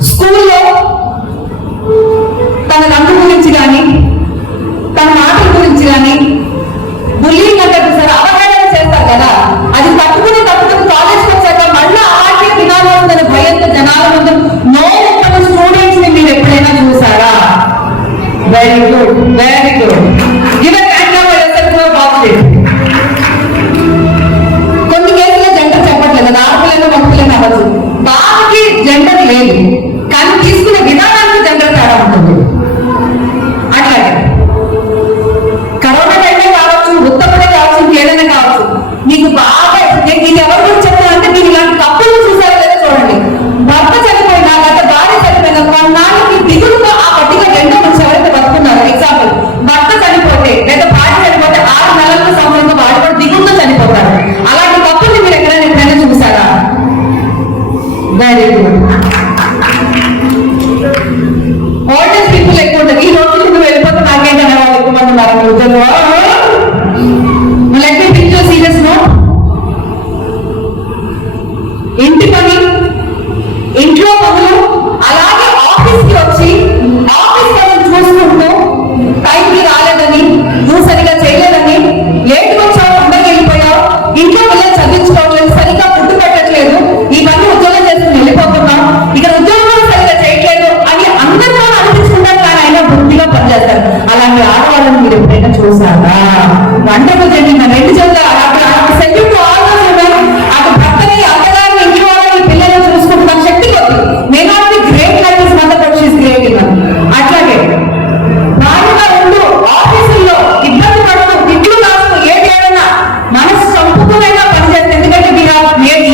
స్కూల్లో తన రంగు గురించి కానీ, తన మాటల గురించి కానీ, బుల్లింగ్ అంటే సార్ అవగాహన చేస్తారు కదా, అది తట్టుకుని కాలేజ్కి వచ్చాక మళ్ళీ అలాంటి వినాలని భయంతో జనాల ముందు నో చెప్పని స్టూడెంట్స్ ని మీరు ఎప్పుడైనా చూసారా? Very good, very good. కొన్ని కేసుల్లో జెండర్ చెప్పట్లేదు, ఆడపిల్లలు మగపిల్లలు అవ్వచ్చు. బాబుకి జెండర్ లేదు, కానీ తీసుకునే విధానానికి జెండర్ తేడా ఉంటుంది. అట్లాగే కరోనా టైమే కావచ్చు, ఉత్తప్పుడే కావచ్చు, ఇంకేదైనా కావచ్చు, మీకు బాగా ఇది ఎవరి గురించి చెప్తానంటే మీరు ఇలాంటి కప్పులు చూసారో లేదో చూడండి. భర్త చనిపోయినా లేకపోతే భార్య చనిపోయినా కొన్నాళ్ళకి దిగులుగా ఆ పట్టిక రెండో నుంచి ఎవరైతే బతుకున్నారు. ఎగ్జాంపుల్, భర్త మీరు ఎప్పుడైనా చూసారా? వంటకు జరిగిన రెండు చోట్ల సెల్యూట్ అటు భర్తని అత్తగారిని ఇంట్లో వాళ్ళని పిల్లలను చూసుకుంటున్న శక్తి కొద్ది may not be great like this mother but she is great in అట్లాగే భారీగా ఉంటూ ఆఫీసుల్లో ఇబ్బంది పడుతూ తిట్లు కాస్తూ ఏదైనా మనసు చంపుతూనైనా పనిచేస్తే ఎందుకంటే వీ హావ్ మేడ్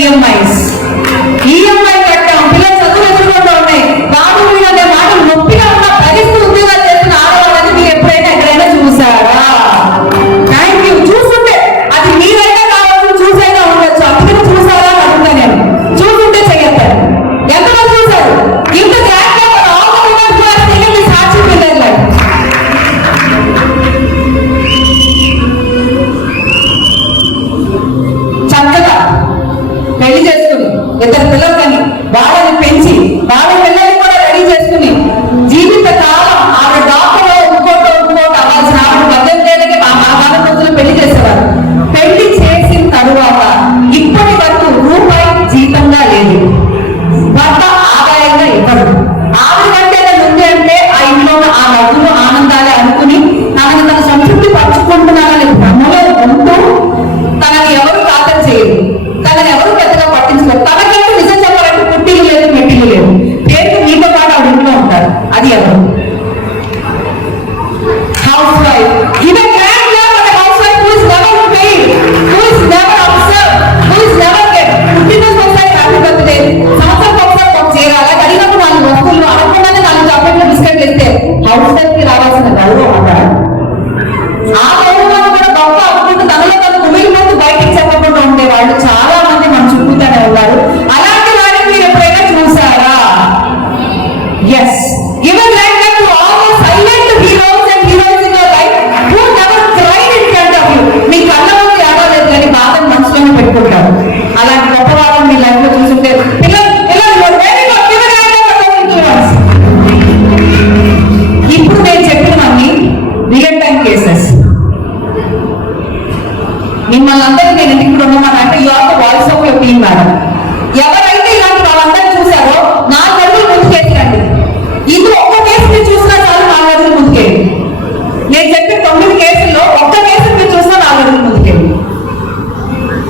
ఈఎంఐ కట్టాం, పిల్లలు చదువు ఎదుర్కొంటూ ఉన్నాయి, బాబు మీద అనే మాటలు నొప్పిగా ఉన్న భరిస్తూ ఉద్యోగాలు చేస్తున్న ఆడవాళ్ళని మీరు ఎప్పుడైనా ఎక్కడైనా చూసారా? Thank you. చూస్తుంటే అది మీరైనా కావచ్చు, చూసైనా ఉండొచ్చు, అందుకని చూసారా అని అడుగుతా నేను. చూస్తుంటే చెయ్యతారు. ఎంతమంది చూసారు? ఇంత సాక్షి పిల్లలు చక్కగా పెళ్లి చేసుకుని ఇద్దరు పిల్లలు కానీ వాళ్ళని పెంచి వాళ్ళ పిల్లల్ని కూడా రెడీ చేసుకుని జీవిత కాలం ఆవిడ డాక్టర్ ఇంకోటి అవ్వాల్సిన ఆవిడ 18 ఏళ్ళకి ఆ రోజులు పెళ్లి చేసేవారు. పెళ్లి చేసిన తరువాత ఇప్పటి వరకు రూపాయి జీతంగా లేదు, భర్త ఆదాయంగా ఇవ్వరు. ఆవిడ కంటే ఉంది అంటే ఆ ఇంట్లో ఆ నవ్వులు ఆనందాలే అనుకుని తనని తన సంతృప్తి పరుచుకుంటున్నారని భ్రమలో ఉంటూ తనని ఎవరు ఖాతరు చేయరు, తనని ఎవరు పెద్దగా పట్టించుకోరు. తనకంటూ నిజం చెప్పాలంటే పుట్టిల్లు లేదు, మెట్టిల్లు లేదు, పేరుకి మీతో పాటు ఆవిడ ఇంట్లో ఉంటారు. అది ఎవరు? House wife. Even grand class of house wife who is never paid, who is never observe, who is never get పుట్టినరోజు ఒకసారి హ్యాపీ బర్త్డే, సంవత్సరం ఒకసారి ఒక చీర అలా అడిగినప్పుడు 4 వస్తువులు అడగకుండానే 4 చాక్లెట్లు బిస్కెట్లు ఇస్తే హౌస్ వైఫ్ కి రావాల్సిన గౌరవం అంటారా? ఆ గౌరవాన్ని కూడా గొప్ప అనుకుంటూ తనలో తను కుమిలిపోతూ బయటికి చెప్పకుండా ఉండే వాళ్ళు చాలా మంది మన చుట్టూతోనే ఉన్నారు. అలాంటి వారిని మీరు ఎప్పుడైనా చూసారా? Yes. Even like that to all the silent heroes and heroines in your life who never cried in front of you. మీ కళ్ళ ముందు ఏడవలేదు కానీ బాధను మనసులోనే పెట్టుకుంటారు. అలాంటి గొప్ప వాళ్ళని మీ లైఫ్ లో చూస్తుంటే ఇప్పుడు నేను చెప్పినవన్నీ రియల్ టైం కేసెస్. మిమ్మల్ని అందరికీ నేను ఎందుకు ఇప్పుడు ఉన్నానంటే you are the voice of your team madam. ఎవరైతే ఇలాంటి వాళ్ళందరినీ చూసారో 4 అడుగులు ముందుకేసండి. ఇది ఒక్క కేసు మీరు చూసినా చాలు 4 అడుగులు ముందుకేయండి. నేను చెప్పిన 9 కేసుల్లో ఒక్క కేసు మీరు చూసినా 4 అడుగులు ముందుకేయండి.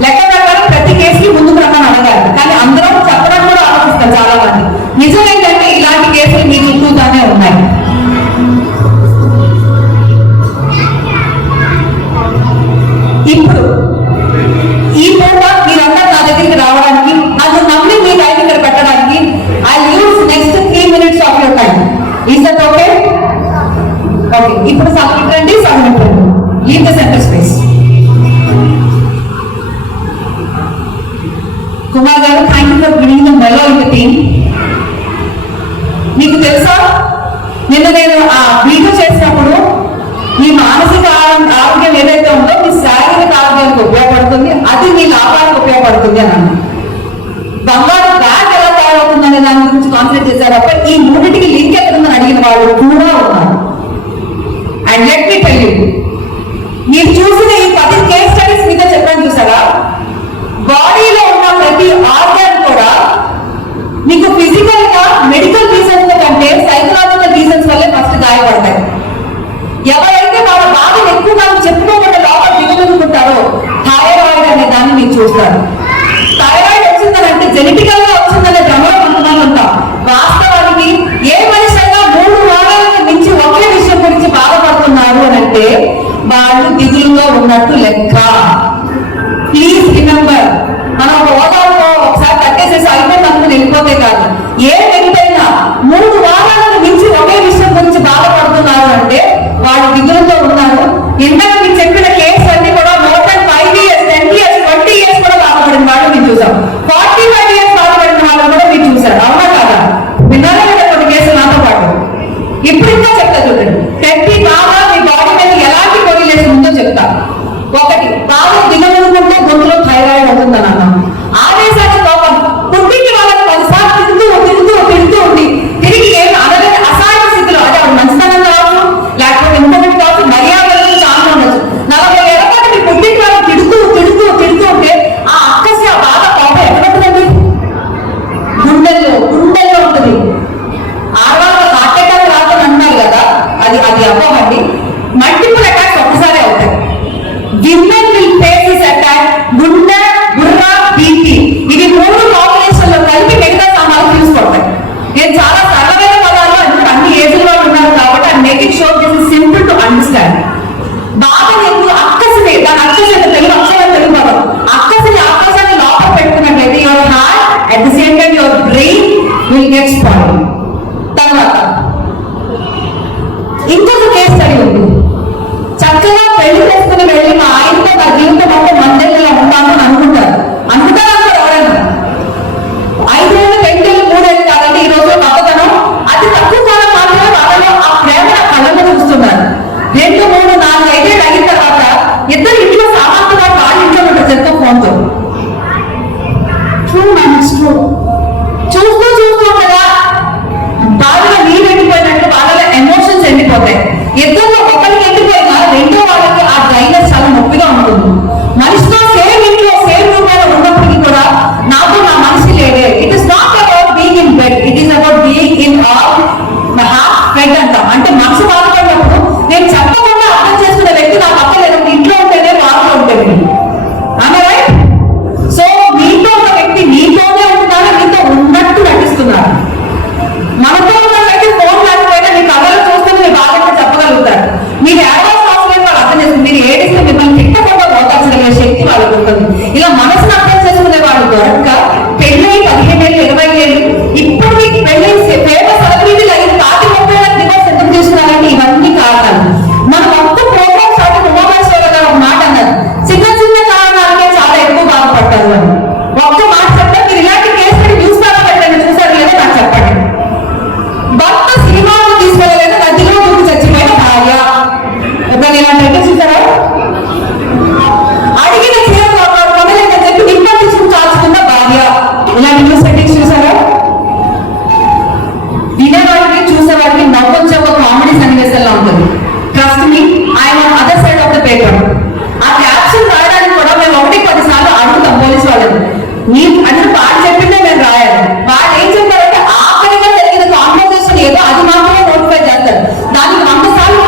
లెక్క ప్రకారం ప్రతి కేసుకి ముందుకు రమ్మని అడగాలి, కానీ అందరం చెప్పడం కూడా ఆలోచిస్తారు చాలా మంది. నిజం ఏంటంటే ఇలాంటి కేసులు మీ చుట్టూతానే ఉన్నాయి. ఇప్పుడు ఈ పూట మీరందరూ నా దగ్గరికి రావడానికి, నన్ను నమ్మి మీ టైం ఇక్కడ పెట్టడానికి I use next 3 minutes of your time. Is that okay? Okay. ఇప్పుడు సబ్మిట్ రండి, సబ్మిట్ రండి. Leave the centre space. Kumar గారు, thank you for giving the mellow in the team. మీకు తెలుసా, నిన్న నేను ఆ వీడియో చేసినప్పుడు మీ మానసిక ఆరోగ్యం ఏదైతే ఉందో మీ శారీరక ఆరోగ్యానికి ఉపయోగపడుతుంది, అది మీ లాభానికి ఉపయోగపడుతుంది అని అన్నాను. బంగారు బ్యాగ్ ఎలా తయారవుతుందనే దాని గురించి కాన్సన్ట్రేట్ చేశారు తప్ప ఈ మూడింటికి లింక్ ఎక్కడుందని అడిగిన వాళ్ళు కూడా ఉన్నారు. And let me tell you, మీరు చూసిన ఈ 10 కేస్ స్టడీస్ మీద చెప్పాను చూసారా, బాడీలో ఉన్న ప్రతి ఆర్గాన్ కూడా మీకు ఫిజికల్ గా మెడికల్ రీజన్స్ కంటే సైకలాజికల్ రీజన్స్ వల్లే ఫస్ట్ గాయపడతాయి. ఎవరైతే వాళ్ళ బాధను ఎక్కువగా చెప్పుకోకుండా లోపల దిగలుకుంటారో థైరాయిడ్ అనే దాన్ని మీరు చూస్తారు. థైరాయిడ్ వచ్చిందనంటే జెనెటికల్ గా వచ్చిందనే భ్రమలో కొంతమంది ఉంటాం. వాస్తవానికి ఏ మనిషి అయినా 3 వారాలకు మించి ఒకే విషయం గురించి బాధపడుతున్నారు అని అంటే వాళ్ళు దిగులుగా ఉన్నట్టు లెక్క. ప్లీజ్ రిమెంబర్, మనం ఒక హోదాలో ఒకసారి కట్టేసేసి అయిపోయింది అనుకుని వెళ్ళిపోతే కాదు. ఏ వ్యక్తి అయినా 3 వారాలకు మించి ఒకే విషయం గురించి బాధపడుతున్నారు అంటే వాళ్ళు దిగులతో ఉన్నారు. ఇందాక మీకు చెప్పిన కేసు అన్ని కూడా more than 5 years, 10 years, 20 years కూడా బాధపడిన వాళ్ళు మీరు చూసాం. 45 years బాధపడిన వాళ్ళు కూడా మీరు చూసారు. అవునా కాదా? విన్నారా కదా కొన్ని కేసులు నాతో పాటు? ఇప్పుడు ఇంకా చెప్తా చూడండి. ప్రతి బాధ మీ బాడీ మీద ఎలాంటి కొరిలేషన్ ఉందో చెప్తా. 1, బాధ దిగనుకుంటే గొంతులో థైరాయిడ్ అవుతుందని అన్నాం. ఆవేశాన్ని కోపం పుట్టింటి వాళ్ళకి 10 సార్లు తిరుగుతూ ఉండి తిరిగి ఏమి అనలేని అసహాయ స్థితిలో, అదే మంచితనం కావచ్చు లేకపోతే ఇంకొకటి కావచ్చు, మర్యాదలు చాలా ఉండొచ్చు. 40 ఏళ్ల పాటు మీ పుట్టింటి వాళ్ళని తిడుతూ ఉంటే ఆ అక్కసి ఆ బాధ కోపం ఎక్కడుంటుందండి? గుండెల్లో ఉంటుంది. ఆడవాళ్ళ హార్ట్ అటాక్ రాదని అంటున్నారు కదా, అది అపోహండి. మల్టిపుల్ అటాక్స్ ఒక్కసారి అవుతాయి. Women will face this attack, గుండె, బుర్ర, బీపీ, ఇవి 3 కాంబినేషన్ లో కలిపి మిగతా సామాన్లు తీసుకుంటాయి. నేను చాలా సరళమైన పదాలు ఎందుకంటే అన్ని ఏజ్లో ఉన్నారు కాబట్టి I make it show this is simple to understand. బాగా ఎక్కువ అక్కసిని, దాని అక్కసి తెలుగు అక్షరం తెలుగు పదం, అక్కసిని ఆకాశాన్ని లోపల పెట్టుకున్నట్లయితే your heart at the same time your brain will get spoil. తర్వాత ఇంకొక కేసు స్టడీ ఉంది. చక్కగా పెళ్లి చేసుకుని వెళ్ళి మా ఆయనతో నా జీవితం మొత్తం మందేళ్ళలో ఉంటాను అని అనుకుంటారు. అనుకుంటారు ఎవరైనా 5 ఏళ్ళు 2 ఏళ్ళు 3 ఏళ్ళు కాదండి. ఈ రోజు అవ్వదనం అతి తక్కువ కాలం మాత్రమే వాళ్ళలో ఆ ప్రేమ కళ్ళలో చూస్తున్నారు. 2, 3, 4, 5 ఏళ్ళు అయిన తర్వాత ఇద్దరు ఇంట్లో సామాన్యంగా వాళ్ళ ఇంట్లో ఉంటారు చెత్త ఫోన్తో. True man's true. చూస్తూ కదా బాగా నీళ్ళు ఎండిపోయినట్టు వాళ్ళ ఎమోషన్స్ ఎండిపోతాయి. ఇద్దరు ఒకరికి ఎండిపోయినా రెండో వాళ్ళకి ఆ డ్రైనెస్ చాలా నొప్పిగా ఉంటుంది. మనిషితో సేమ్ ఇంట్లో సేమ్ రూమ్ మీద ఉన్నప్పటికీ కూడా నాకు నా మనిషి లేడే. It is not about being in bed, it is about being in heart bed అంటాం. అంటే మనసు బాధపడినప్పుడు నేను చెప్పకుండా అర్థం చేసుకునే వ్యక్తి నా పక్క లేదు, ఇంట్లో ఉంటేనే వాళ్ళలో ఉంటుంది. రైట్? సో మీతో ఒక వ్యక్తి మీతోనే ఉంటున్నారు, మీతో ఉన్నట్టు నటిస్తున్నారు. మనతో ఉన్నట్లయితే ఫోన్ లేకపోయినా మీ కళ్ళలో చూస్తున్న మీ బాధంటే చెప్పగలుగుతారు. మీరు ఏడవాల్సిన అవసరం లేదు, వాళ్ళు అర్థం చేసుకుని మీరు ఏడిస్తే మిమ్మల్ని తిట్టకుండా ఓదార్చగలిగే శక్తి వాళ్ళకు ఉంటుంది. ఇలా మనసును అర్థం చేసుకునే వాళ్ళు దొరక్క పెళ్ళి 15 ఏళ్ళు 20 ఏళ్ళు ఇప్పటికీ పెళ్ళి ఫేమస్ సెలబ్రిటీలు అయిన 30 ఏళ్ళ డివోర్స్ ఎందుకు తీసుకున్నారంటే ఇవన్నీ కారణాలు. మన మొత్తం ప్రోగ్రామ్ స్టార్ట్ ఉమామేశ్వర గారు ఒక మాట అన్నారు, చిన్న చిన్న కారణాలకే చాలా ఎక్కువ బాధపడతారు అని. ఒక్క మాట చెప్తే మీరు ఇలాంటి కేసు న్యూస్ పేపర్ పెట్టండి, చూసారు లేదో నాకు చెప్పండి. భర్త సినిమాకు తీసుకెళ్ళలేదు, నదిలో దూకి చచ్చిపోయిన భార్య. ఎప్పుడైనా ఇలాంటి అయితే చూసారా? అడిగిన చీర కొనలేదని చెప్పి నింప తీసుకుని చాచుకున్న భార్య. ఇలాంటి న్యూస్ సెట్టింగ్స్ చూసారా? వినేవాడికి చూసేవాడికి నవ్వొచ్చే ఒక కామెడీ సన్నివేశంలో ఉంటుంది. Trust me, I'm other side of the paper. ఆ క్యాప్షన్ రాయడానికి కూడా మేము 1-10 సార్లు అడుగుతాం పోలీసు వాళ్ళని. అంటే వాడు చెప్పిందే మేము రాయాలి. వాడు ఏం చెప్పారంటే ఆఖరిగా జరిగిన కాన్వర్సేషన్ ఏదో అది మాత్రమే నోటిఫై చేస్తారు. దానికి 100 సార్లు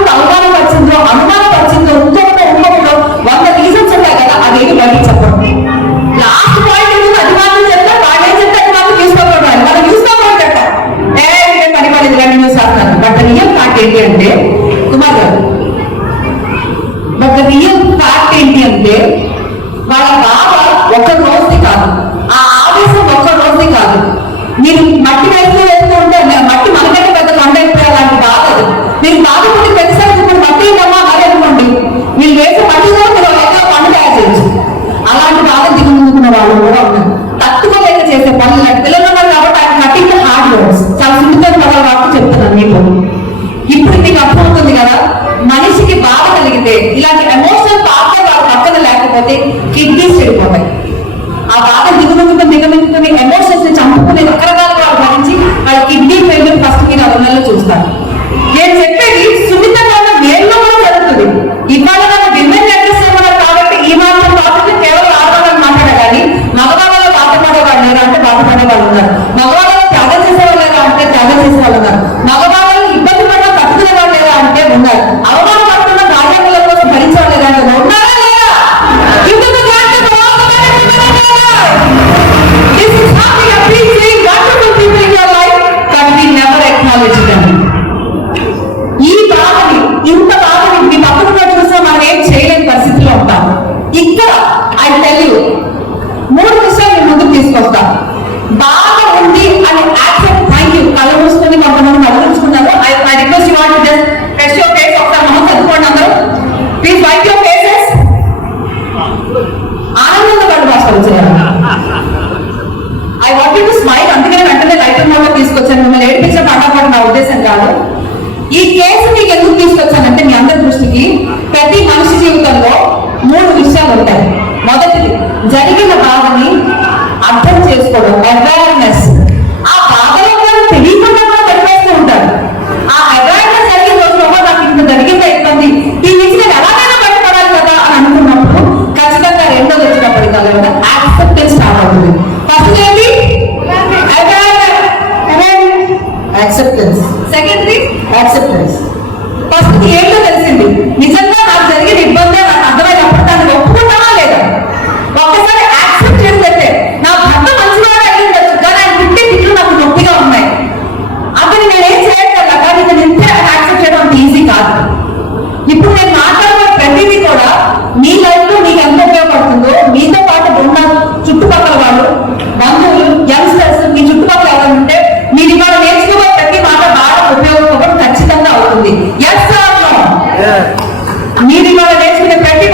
అనుమానపరిచిందో ఇంకొకటో 100 రీజన్స్ ఉంటాయి కదా, అదేమి బయటికి చెప్పండి. లాస్ట్ పాయింట్ అది మాత్రం చెప్తే వాడు ఏం చెప్తే అది మాత్రం న్యూస్ పేపర్ రాయాలి. మనం న్యూస్ పేపర్ చెప్తాం పని ఇలాంటి న్యూస్ రాస్తారు. బట్ రియల్ ఫ్యాక్ట్ ఏంటి అంటే కుమార్ గారు, బట్ రియల్ ఫ్యాక్ట్ ఏంటి అంటే వాళ్ళ బాధ ఒక్క రోజుది కాదు, ఆ ఆవేశం ఒక్క రోజుది కాదు. మీరు మట్టి వేస్తూ ఉంటే మట్టి మనకంటే పెద్ద కొండ అయిపోయే లాంటి బాధ అది. మీరు బాధపడి పెద్దసారి ఇప్పుడు మట్టి ఇవ్వమా అదే అనుకోండి, మీరు వేసే మట్టితో మీరు ఏదో పండు తయారు చేయొచ్చు. అలాంటి బాధ దిగుముందుకున్న వాళ్ళు కూడా ఉన్నారు. తట్టుకోలేక చేసే పనులు పిల్లలు ఉన్నారు కాబట్టి ఆయన మట్టికి హార్డ్ వర్డ్స్ చాలా సున్నితమైన పదాలు కాబట్టి చెప్తున్నాను మీకు. ఇప్పుడు మీకు అర్థమవుతుంది కదా, మనిషికి బాధ కలిగితే ఇలాంటి ఎమోషనల్ పార్ట్నర్ వాళ్ళ పక్కన లేకపోతే కిడ్నీస్ చెడిపోతాయి. ఆ బాధ దిగుముందుకుని ఎమోషన్స్ ని చంపుకుని రకరకాలుగా వాళ్ళు భరించి వాళ్ళ కిడ్నీ ఫెయిల్యూర్ ఫస్ట్ మీరు 6 నెలలు చూస్తారు. నేను చెప్పేది సున్నితంగా వేల్లో కూడా జరుగుతుంది. ఇవాళ మన విమెన్ అడ్రస్ ఇవ్వడం కాబట్టి ఈ మాత్రం బాధ్యత కేవలం ఆడవాళ్ళని మాట్లాడాలి. మగవాళ్ళలో బాధపడేవాళ్ళు లేరా అంటే బాధపడే వాళ్ళు ఉన్నారు. మగవాళ్ళలో త్యాగం చేసేవాళ్ళు లేరా అంటే త్యాగం చేసేవాళ్ళు ఉన్నారు. మగవాళ్ళలో ఇబ్బంది పడిన కట్టుకునే వాళ్ళు లేరా అంటే ఉన్నారు. అవమానపడుతున్న కార్యాలయాల కోసం భరించేవాళ్ళు లేరా అంటే ఉన్నారా లేదా? This is how we appreciate wonderful people in your life, but we never acknowledge them. ఈ బాధని ఇంత బాధని మీ పక్కన చూసినా మనం ఏం చేయలేని పరిస్థితిలో ఉంటాం. ఇక్కడ ఐ టెల్ యూ 3 విషయాలు నేను ముందుకు తీసుకొస్తా. బాధ ఉంది అని యాక్సెప్ట్. Thank you. కళ్ళు మూసుకొని కొంతమంది నవ్వులుచుకున్నారు. I request you want to just press your face. ఒకసారి మనం చదువుకోండి అందరూ. Please wipe your faces. ఆనందంగా కళ్ళు భాషించారు. I want you to smile. అందుకని వెంటనే లైటర్ మోడ్లో తీసుకొచ్చాను. మిమ్మల్ని ఏడిపించే పడ్డ నా ఉద్దేశం కాదు. ఈ కేసు మీకు ఎందుకు తీసుకొచ్చానంటే మీ అందరి దృష్టికి ప్రతి మనిషి జీవితంలో 3 విషయాలు ఉంటాయి. మొదటిది జరిగిన బాధని అర్థం చేసుకోవడం, అవేర్నెస్. ఆ బాధలో కూడా తెలియకుండా కూడా జరిపేస్తూ ఉంటారు. ఆ అవేర్నెస్ జరిగిన రోజులో నాకు ఇంత జరిగిందా ఇబ్బంది, ఈ నుంచి నేను ఎలాగైనా బయటపడాలి కదా అని అనుకున్నప్పుడు ఖచ్చితంగా రెండోది వచ్చినప్పటికల్లా యాక్సెప్టెన్స్ స్టార్ట్ అవుతుంది. ఫస్ట్ ఏంటి? Acceptance. Second thing acceptance. First ఇది వాళ్ళు నేర్చుకునే ప్రతి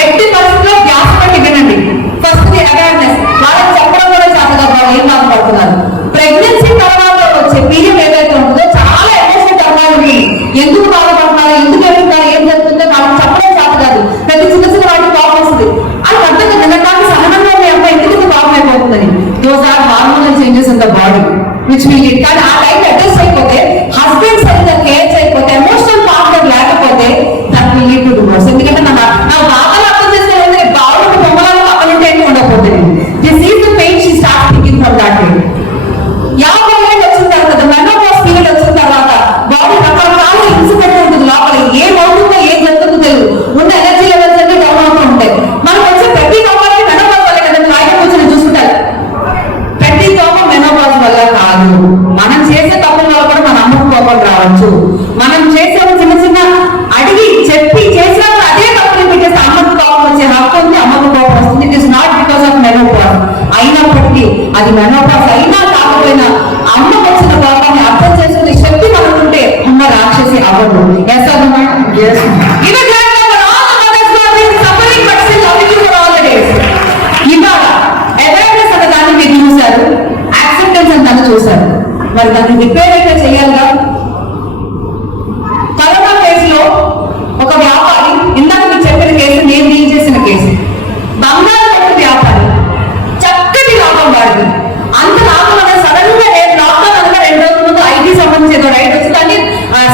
ఎట్టి పరిస్థితుల్లో గ్యాస్ పట్టి వినండి. ఫస్ట్ అవేర్నెస్, వాళ్ళకి చెప్పడం కూడా చాలా వాళ్ళు ఏం బాధపడుతున్నారు. ప్రెగ్నెన్సీ తర్వాత వచ్చే పీరియడ్ ఏదైతే ఉంటుందో చాలా ఎమోషనల్ టర్మాలు ఎందుకు బాధపడుతున్నారు, ఎందుకు వెళ్తున్నారు, ఏం జరుగుతుందో వాళ్ళకి చెప్పడం చేత కాదు. ప్రతి చిన్న చిన్న వాటికి బాగా వస్తుంది. అది అర్థం వినడానికి సహనంగా మీ అమ్మాయి ఎందుకు బాగా అయిపోతుందని. Those are hormonal changes in the body which will lead. కానీ ఆ టైం అడ్జస్ట్ అయిపోతే, హస్బెండ్ సరిగ్గా కేర్ చేయకపోతే, ఎమోషనల్ పార్ట్నర్ లేకపోతే that will lead to divorce. ఎందుకంటే నా బాధలు అర్థం చేసుకోవాలి, బావులు బొమ్మలను అప్పలుంటే ఉండకపోతుంది. This is the pain she start thinking from that way. 50 ఏళ్ళు వచ్చిన తర్వాత, మెనోపాజ్ పీరియడ్ వచ్చిన తర్వాత బాడీ రకరకాల హింస పెట్టి ఉంటుంది. లోపల ఏమవుతుందో ఏం జరుగుతుందో తెలియదు. ఉన్న ఎనర్జీ లెవెల్స్ అన్ని డౌన్ అవుతూ ఉంటాయి. మనకు వచ్చే ప్రతి కోపానికి మెనోపాజ్ వల్ల కదా ఆయన కూర్చొని చూసుకుంటారు. ప్రతి కోపం మెనోపాజ్ వల్ల కాదు. మనం చేసే తప్పుల వల్ల కూడా మన అమ్మకు కోపం రావచ్చు. మనం చేసే చిన్న చిన్న అడిగి చెప్పి చేసినప్పుడు అదే తప్పులు పెట్టేస్తే అమ్మకు కోపం వచ్చే హక్కు ఉంది, అమ్మకు కోపం వస్తుంది. It is not because of menopause. అయినప్పటికీ అది మెనోపాజ్ అయినా కాకపోయినా అమ్మకు వచ్చిన కోపాన్ని అర్థం చేసుకునే శక్తి మనకుంటే అమ్మ రాక్షసి అవ్వదు. ఇవాళ అవేర్నెస్ అన్న దాన్ని మీరు చూశారు, యాక్సెప్టెన్స్ అని దాన్ని చూశారు. మరి దాన్ని రిపేర్ అయితే చేయాలిగా. కరోనా కేసులో ఒక వ్యాపారి, ఇందాక మీరు చెప్పిన కేసు, నేను డీల్ చేసిన కేసు, బంగారు కొట్టు వ్యాపారి, చక్కటి లాభం వాడింది. అంత లాభం అనేది సడన్ గా లాక్డౌన్ అనగా 2 రోజుల ముందు ఐటీ సంబంధించి ఏదో రైట్ వచ్చి దాన్ని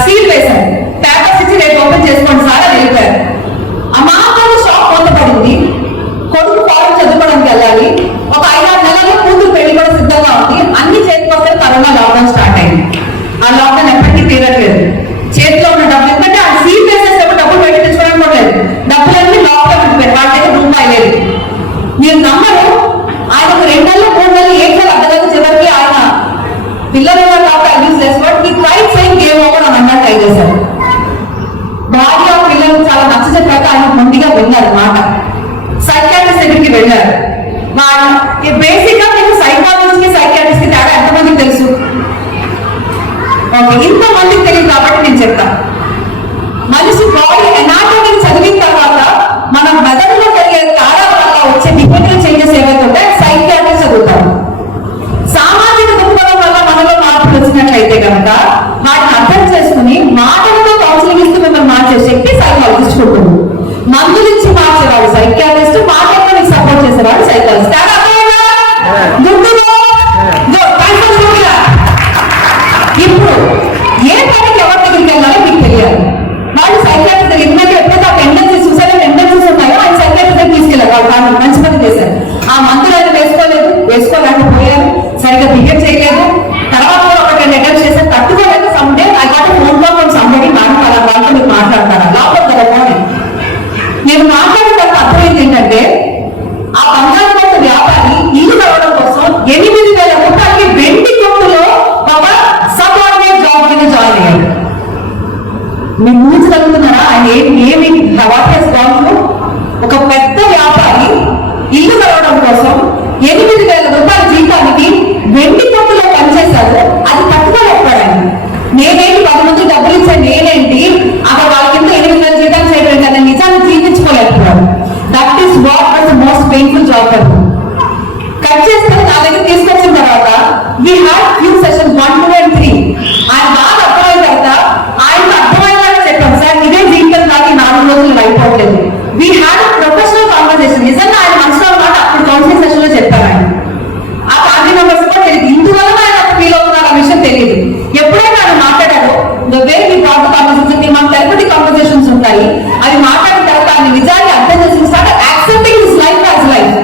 సీల్ వేశారు. పేపర్స్ ఇచ్చి రేపు ఓపెన్ చేసుకోండి సార్ అని వెళ్ళిపోయారు. ఆ మాత్రం షాప్ మూతపడింది. కొడుకు ఫారెన్ చదువుకోవడానికి వెళ్ళాలి. ఒక 5-6 నెలల్లో కూతురు పెళ్లి కూడా సిద్ధంగా ఉంది. అన్ని చేతికొస్తే కరోనా లాక్డౌన్ స్టార్ట్ అయింది. ఆ లాక్డౌన్ ఎప్పటికీ తీరట్లేదు. చేతిలో ఉన్న డబ్బులు, ఎందుకంటే ఆ సీల్ వేసేటప్పుడు డబ్బులు పెట్టి తెచ్చుకోవడం కూడా లేదు. డబ్బులన్నీ లాక్డౌన్ ఉండిపోయారు. వాళ్ళ దగ్గర రూపాయి లేదు. మీరు నమ్మరు, ఆయనకు 2 నెలలు 3 నెలలు ఏం చేయాలి అర్థం చివరికి ఆయన పిల్లలు గేమ్ ఓవర్ అని అన్నా ట్రై చేశారు. భార్య పిల్లలు చాలా నచ్చ చెప్పాక ఆయన ముందుగా వెళ్ళారు మాట. సైకాట్రిస్ట్ దగ్గరికి వెళ్ళారు. బేసిక్ గా మీకు సైకాలజిస్ట్ కి సైకాట్రిస్ట్ కి తేడా ఎంతమందికి తెలుసు? ఇంతమందికి తెలియదు కాబట్టి నేను చెప్తాను. మనిషి బాడీ ఎనాటమీని చదివిన తర్వాత మన మెదడులో జరిగే తేడా వల్ల వచ్చే బిహేవియర్ చేంజెస్ ఏవైతే ఉంటాయో సైకాట్రిస్ట్ చదువుతారు. సామాజిక దృక్పథం వల్ల మనలో మార్పులు వచ్చినట్లయితే కనుక వాటిని అర్థం చేసుకుని మాటలతో కౌన్సిలింగ్ ఇస్తూ మిమ్మల్ని మార్చే శక్తి సైకాలజిస్ట్ ఉంటుంది. మందులు ఇచ్చి మార్చేవాడు సైకాట్రిస్ట్, మాటలతో మీకు సపోర్ట్ చేసేవాడు సైకాలజిస్ట్. ఇప్పుడు ఏ పనికి ఎవరి దగ్గరికి వెళ్ళాలో మీకు తెలియాలి. వాళ్ళు సైకాట్రిస్ట్ దగ్గర ఎప్పుడైతే ఆ టెండెన్సీస్ చూసారో టెండెన్సీస్ ఉన్నాయో ఆయన సైకాట్రిస్ట్ దగ్గర తీసుకెళ్ళారు. వాళ్ళు దాన్ని మంచి పని చేశారు. ఆ మందులు ఆయన వేసుకోలేకపోయారు, సరిగ్గా బిహేవ్ చేయలేదు. తర్వాత ఒక 2 అటెంప్ట్స్ చేశారు, తట్టుకోలేదు. Someday I got phone call from somebody, నాకు అలా వాళ్ళతో మీరు మాట్లాడతారా లోపల. నేను మాట్లాడిన తర్వాత అర్థమైంది ఏంటంటే ఆ బంగారు కొట్టు వ్యాపారి ఇల్లు కలవడం కోసం 8,000 రూపాయలకి వెండి కొట్టులో ఒక సబార్డినేట్ జాబ్ కింద జాయిన్ అయ్యారు. మీరు ఊహించగలుగుతున్నారా ఆయన ఏమి ఒక పెద్ద వ్యాపారి ఇల్లు కలవడం కోసం 8,000 రూపాయల జీతానికి వెండి కొట్టులో పనిచేశారు. అది తట్టుకోలేకపోయాను. నేనేంటి 10 మంది డబ్బులు ఇచ్చాను, నేనేంటి అక్కడ వాళ్ళ కింద 8,000 జీతాలు చేయడం కదా, నిజాన్ని జీవించుకోలేకపోయాను. That is what was the most painful job for me. Cut చేసుకుని నా దగ్గర తీసుకొచ్చిన తర్వాత we had few sessions 1, 2 and 3. ఆయన బాగా అర్థమైన తర్వాత ఆయనకు అర్థమయ్యేలాగా చెప్పాను, సార్ ఇదే జీవితం నాకు 4 రోజులు అయిపోవట్లేదు. We had professional conversation. నిజంగా ఆయన మనసులో మాట అప్పుడు కౌన్సిలింగ్ సెషన్ లో చెప్పాను. ఆయన ఆ ఫ్యామిలీ మెంబర్స్ కూడా తెలియదు, ఇందువల్ల ఆయన ఫీల్ అవుతున్నారు ఆ విషయం తెలియదు. ఎప్పుడైనా ఆయన మాట్లాడారో the way me problem conversation, మన థెరపటిక్ కాన్వర్సేషన్స్ ఉంటాయి. అవి మాట్లాడిన తర్వాత ఆయన నిజాన్ని అర్థం చేసిన start accepting his life as life.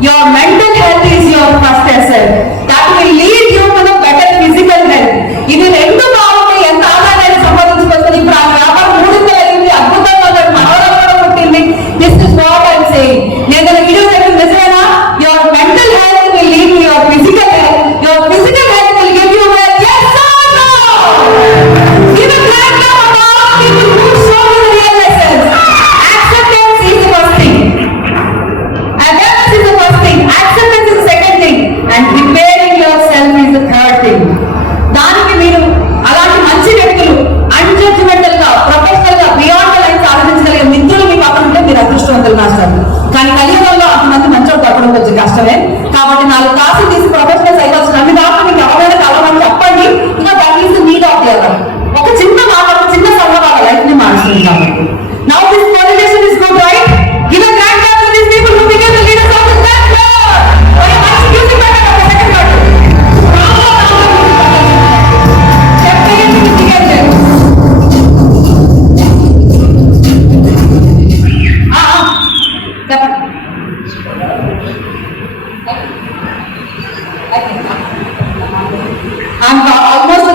your mental health is your first asset. That will lead you to the better physical health. ఇది రెండు బాగుంటే ఎంత ఆదాయాన్ని సంపాదించుకోవచ్చు. ఇప్పుడు ఆ వ్యాపారం 3 అయింది, అద్భుతంగా మనోరంగా పుట్టింది. This is what I'm saying. నేను వీడియో చెప్పిన నిజమేనా? your mental health will lead to your physical health. Your physical health will give you wealth. Yes or no? Give a grand clap of all people who show you the real lessons. Acceptance is the first thing. Awareness is the first thing. Acceptance is the second thing. And preparing yourself is the third thing. దానికి మీరు అలాంటి మంచి వ్యక్తులు అన్జడ్జ్మెంటల్ గా professional గా beyond the line సాధించగలిగే మిత్రులు మీ పక్కన ఉంటే మీరు అదృష్టవంతులు మాస్టర్. కానీ కలియుగంలో అంతమంది మంచోడు దొరకడం కొంచెం కష్టమే. కాబట్టి 4 క్లాసులు తీసి ప్రొఫెషనల్ సైకాలజిస్ట్ అన్ని కాకుండా మీకు ఎవరైనా కలవని చెప్పండి. ఇంకా that is need of the other. ఒక చిన్న మాట, ఒక చిన్న సభ వాళ్ళ లైఫ్ ని మార్చుతుంది. కాబట్టి now this motivation is good, right? Give a grand clap to these people who became the leaders of this sector. ఒక మంచి మ్యూజిక్ పెట్టండి. ఒక సెకండ్ పార్ట్ చెప్పండి. దిగండి. చెప్పండి. ఆల్మోస్ట్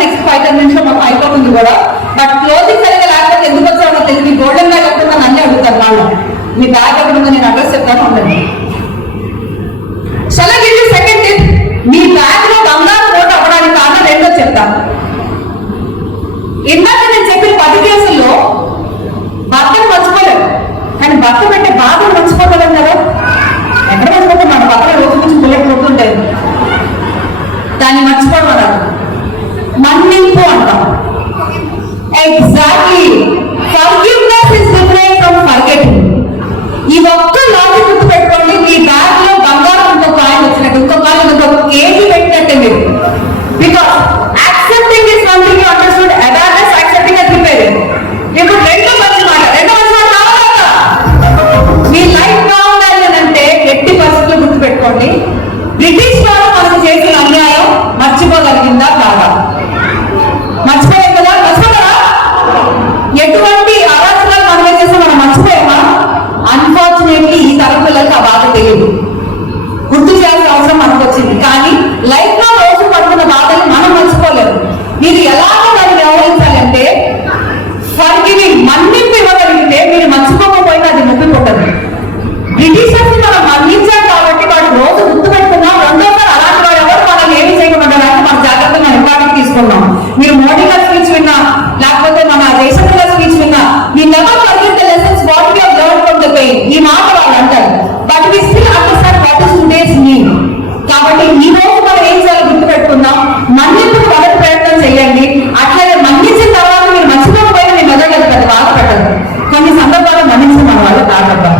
నెక్స్ట్ 5-10 నిమిషం మాకు అయిపోతుంది కూడా. బట్ క్లోజింగ్ సరిగ్గా లేకపోతే ఎందుకు వచ్చామో తెలియదు. మీ గోల్డెన్ బ్యాగ్ ఎక్కడ ఉందని అన్నీ అడుగుతారు వాళ్ళు. మీ బ్యాగ్ ఎక్కడ ఉందో నేను అడ్రస్ చెప్తాను, ఉండండి. Shall I give you second tip? Me bag లో బంగారు నోట్ అవ్వడానికి కారణం రెండో చెప్తాను. ఇందాక నేను చెప్పిన 10 కేసుల్లో భర్తను మర్చిపోలేదు, కానీ భర్త పెట్టే బాధను మర్చిపోగలం కదా. ఎక్కడ మర్చిపోతాం? మన పక్కన రోజు నుంచి బుల్లెట్ కొడుతుంటాయి. దాన్ని మర్చిపోవడం అన్నారు మన్నింపు అంటాం. Exactly. Forgiveness is different from forgetting. ఈ ఒక్క లాజిక్ గుర్తు పెట్టుకోండి. మీ బ్యాగ్ లో బంగారం ఇంకో కాయిన్ వచ్చినట్టు, ఇంకో కాయిన్ ఇంకొక కేజీ పెట్టినట్టే మీరు. Because accepting is something you understood. Awareness, accepting and preparing. ఇప్పుడు రెండో మంచి మాట కావాలా? మీ లైఫ్ బాగుండాలి అని అంటే ఎట్టి పరిస్థితుల్లో గుర్తు పెట్టుకోండి. బ్రిటిష్ వారు మనకు చేసిన అన్యాయం మర్చిపోగలిగిందా కాదా? మర్చిపోయాం కదా? మర్చిపోతారా? ఎటువంటి అరాచకాలు మనమే చేస్తే మనం మర్చిపోయామా? అన్ఫార్చునేట్లీ ఈ తరం పిల్లలకి ఆ బాధ తెలియదు. గుర్తు చేయాల్సిన అవసరం మనకు వచ్చింది. కానీ లైఫ్ లో రోజు పడుతున్న బాధని మనం మర్చిపోలేము. మీరు ఎలాగో దాన్ని వ్యవహరించాలంటే ఫర్గివింగ్, మన్నింపు ఇవ్వగలిగితే మీరు మర్చిపోకపోయినా అది నొప్పి పుట్టదు. బ్రిటిషర్స్ మనం మన్నించాం కాబట్టి వాడు రోజు గుర్తు పెట్టుకున్నాం. రెండోసారి అలాంటి వాడు ఎవరు మనల్ని ఏమి చేయకుండా మన జాగ్రత్తగా మనం ఇంపార్టెంట్ తీసుకున్నాం. మీరు మోడీ గారి స్పీచ్ విన్నా, లేకపోతే మన జయశంకర్ గారి స్పీచ్ విన్నా, మీ never forget the lessons what we have learned from the pain. ఈ మాట వాళ్ళు అంటారు. But we still understand what is today's need. కాబట్టి ఈ రోజు మనం ఏం చేయాలో గుర్తు పెట్టుకుందాం. మన్నింపుకు మొదటి ప్రయత్నం చేయండి. అట్లాగే మన్నించిన తర్వాత మీరు మర్చిపోకపోయినా మీ మెదడు పెద్ద బాధ పెట్టదు. కొన్ని సందర్భాల్లో మన్నించిన మన వల్ల కాదబ్బా.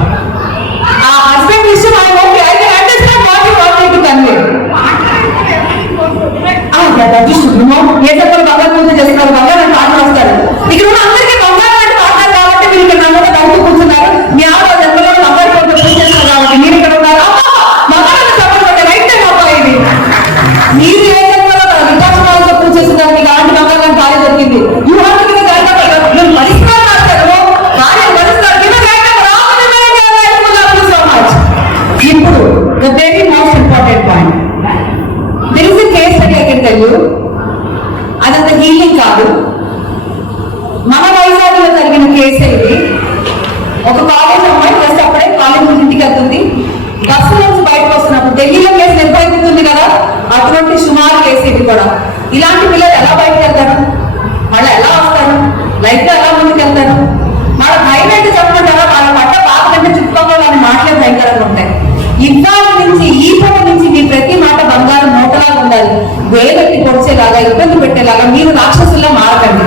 ఆ హస్బెండ్ విషయం I can understand what you want to convey. ఏ చెప్పాలి? బంగారు పూజ చేస్తున్నారు, బంగారు పాటలు వస్తారు. ఇక్కడ ఉన్న అందరికీ బంగారు లాంటి పాటలు కాబట్టి మీరు ఇక్కడ నమ్మకం తగ్గుతూ కూర్చున్నారు. మీ ఆవిడ జన్మలో బంగారు పూజ పూజ చేస్తారు కాబట్టి మీరు ఇక్కడ ఉన్నారు. బంగారు చెప్పండి, రైట్ టైం అబ్బాయి ఇది. మీరు ఏ జన్మలో వికాసంతో పూజ చేస్తున్నారు, మీకు అలాంటి బంగారు లాంటి భార్య దొరికింది. You have to give a grand clap. మీరు మరిస్తారు భార్య మరుస్తారు. Give a grand clap. So much. ఇప్పుడు the very most important point. There is a case study I can tell you. అదంత హీలింగ్ కాదు, మన వైజాగ్లో జరిగిన కేసు ఇది. ఒక కాలేజ్ అమ్మాయి జస్ట్ అప్పుడే కాలేజ్ నుంచి ఇంటికి వెళ్తుంది. బస్సు నుంచి బయటకు వస్తున్నప్పుడు ఢిల్లీలో కేసు నిర్వహిస్తుంది కదా, అటువంటి సుమారు కేసు ఇది కూడా. ఇలాంటి పిల్లలు ఎలా బయటకు వెళ్తారు? మళ్ళీ ఎలా వస్తారు? లైఫ్ లో ఎలా ముందుకు వెళ్తారు? వాళ్ళ భయం ఏంటి చెప్పమంటారా? వాళ్ళ పట్ల బాధ కంటే చుట్టుపక్కల వాళ్ళ మాటలే భయంకరంగా ఉంటాయి. ఇవాళ నుంచి ఈ పని నుంచి మీ ప్రతి మాట బంగారం మూటలాగా ఉండాలి. వేలెత్తి పొడిచేలాగా, ఇబ్బంది పెట్టేలాగా మీరు రాక్షసుల్లో మారకండి.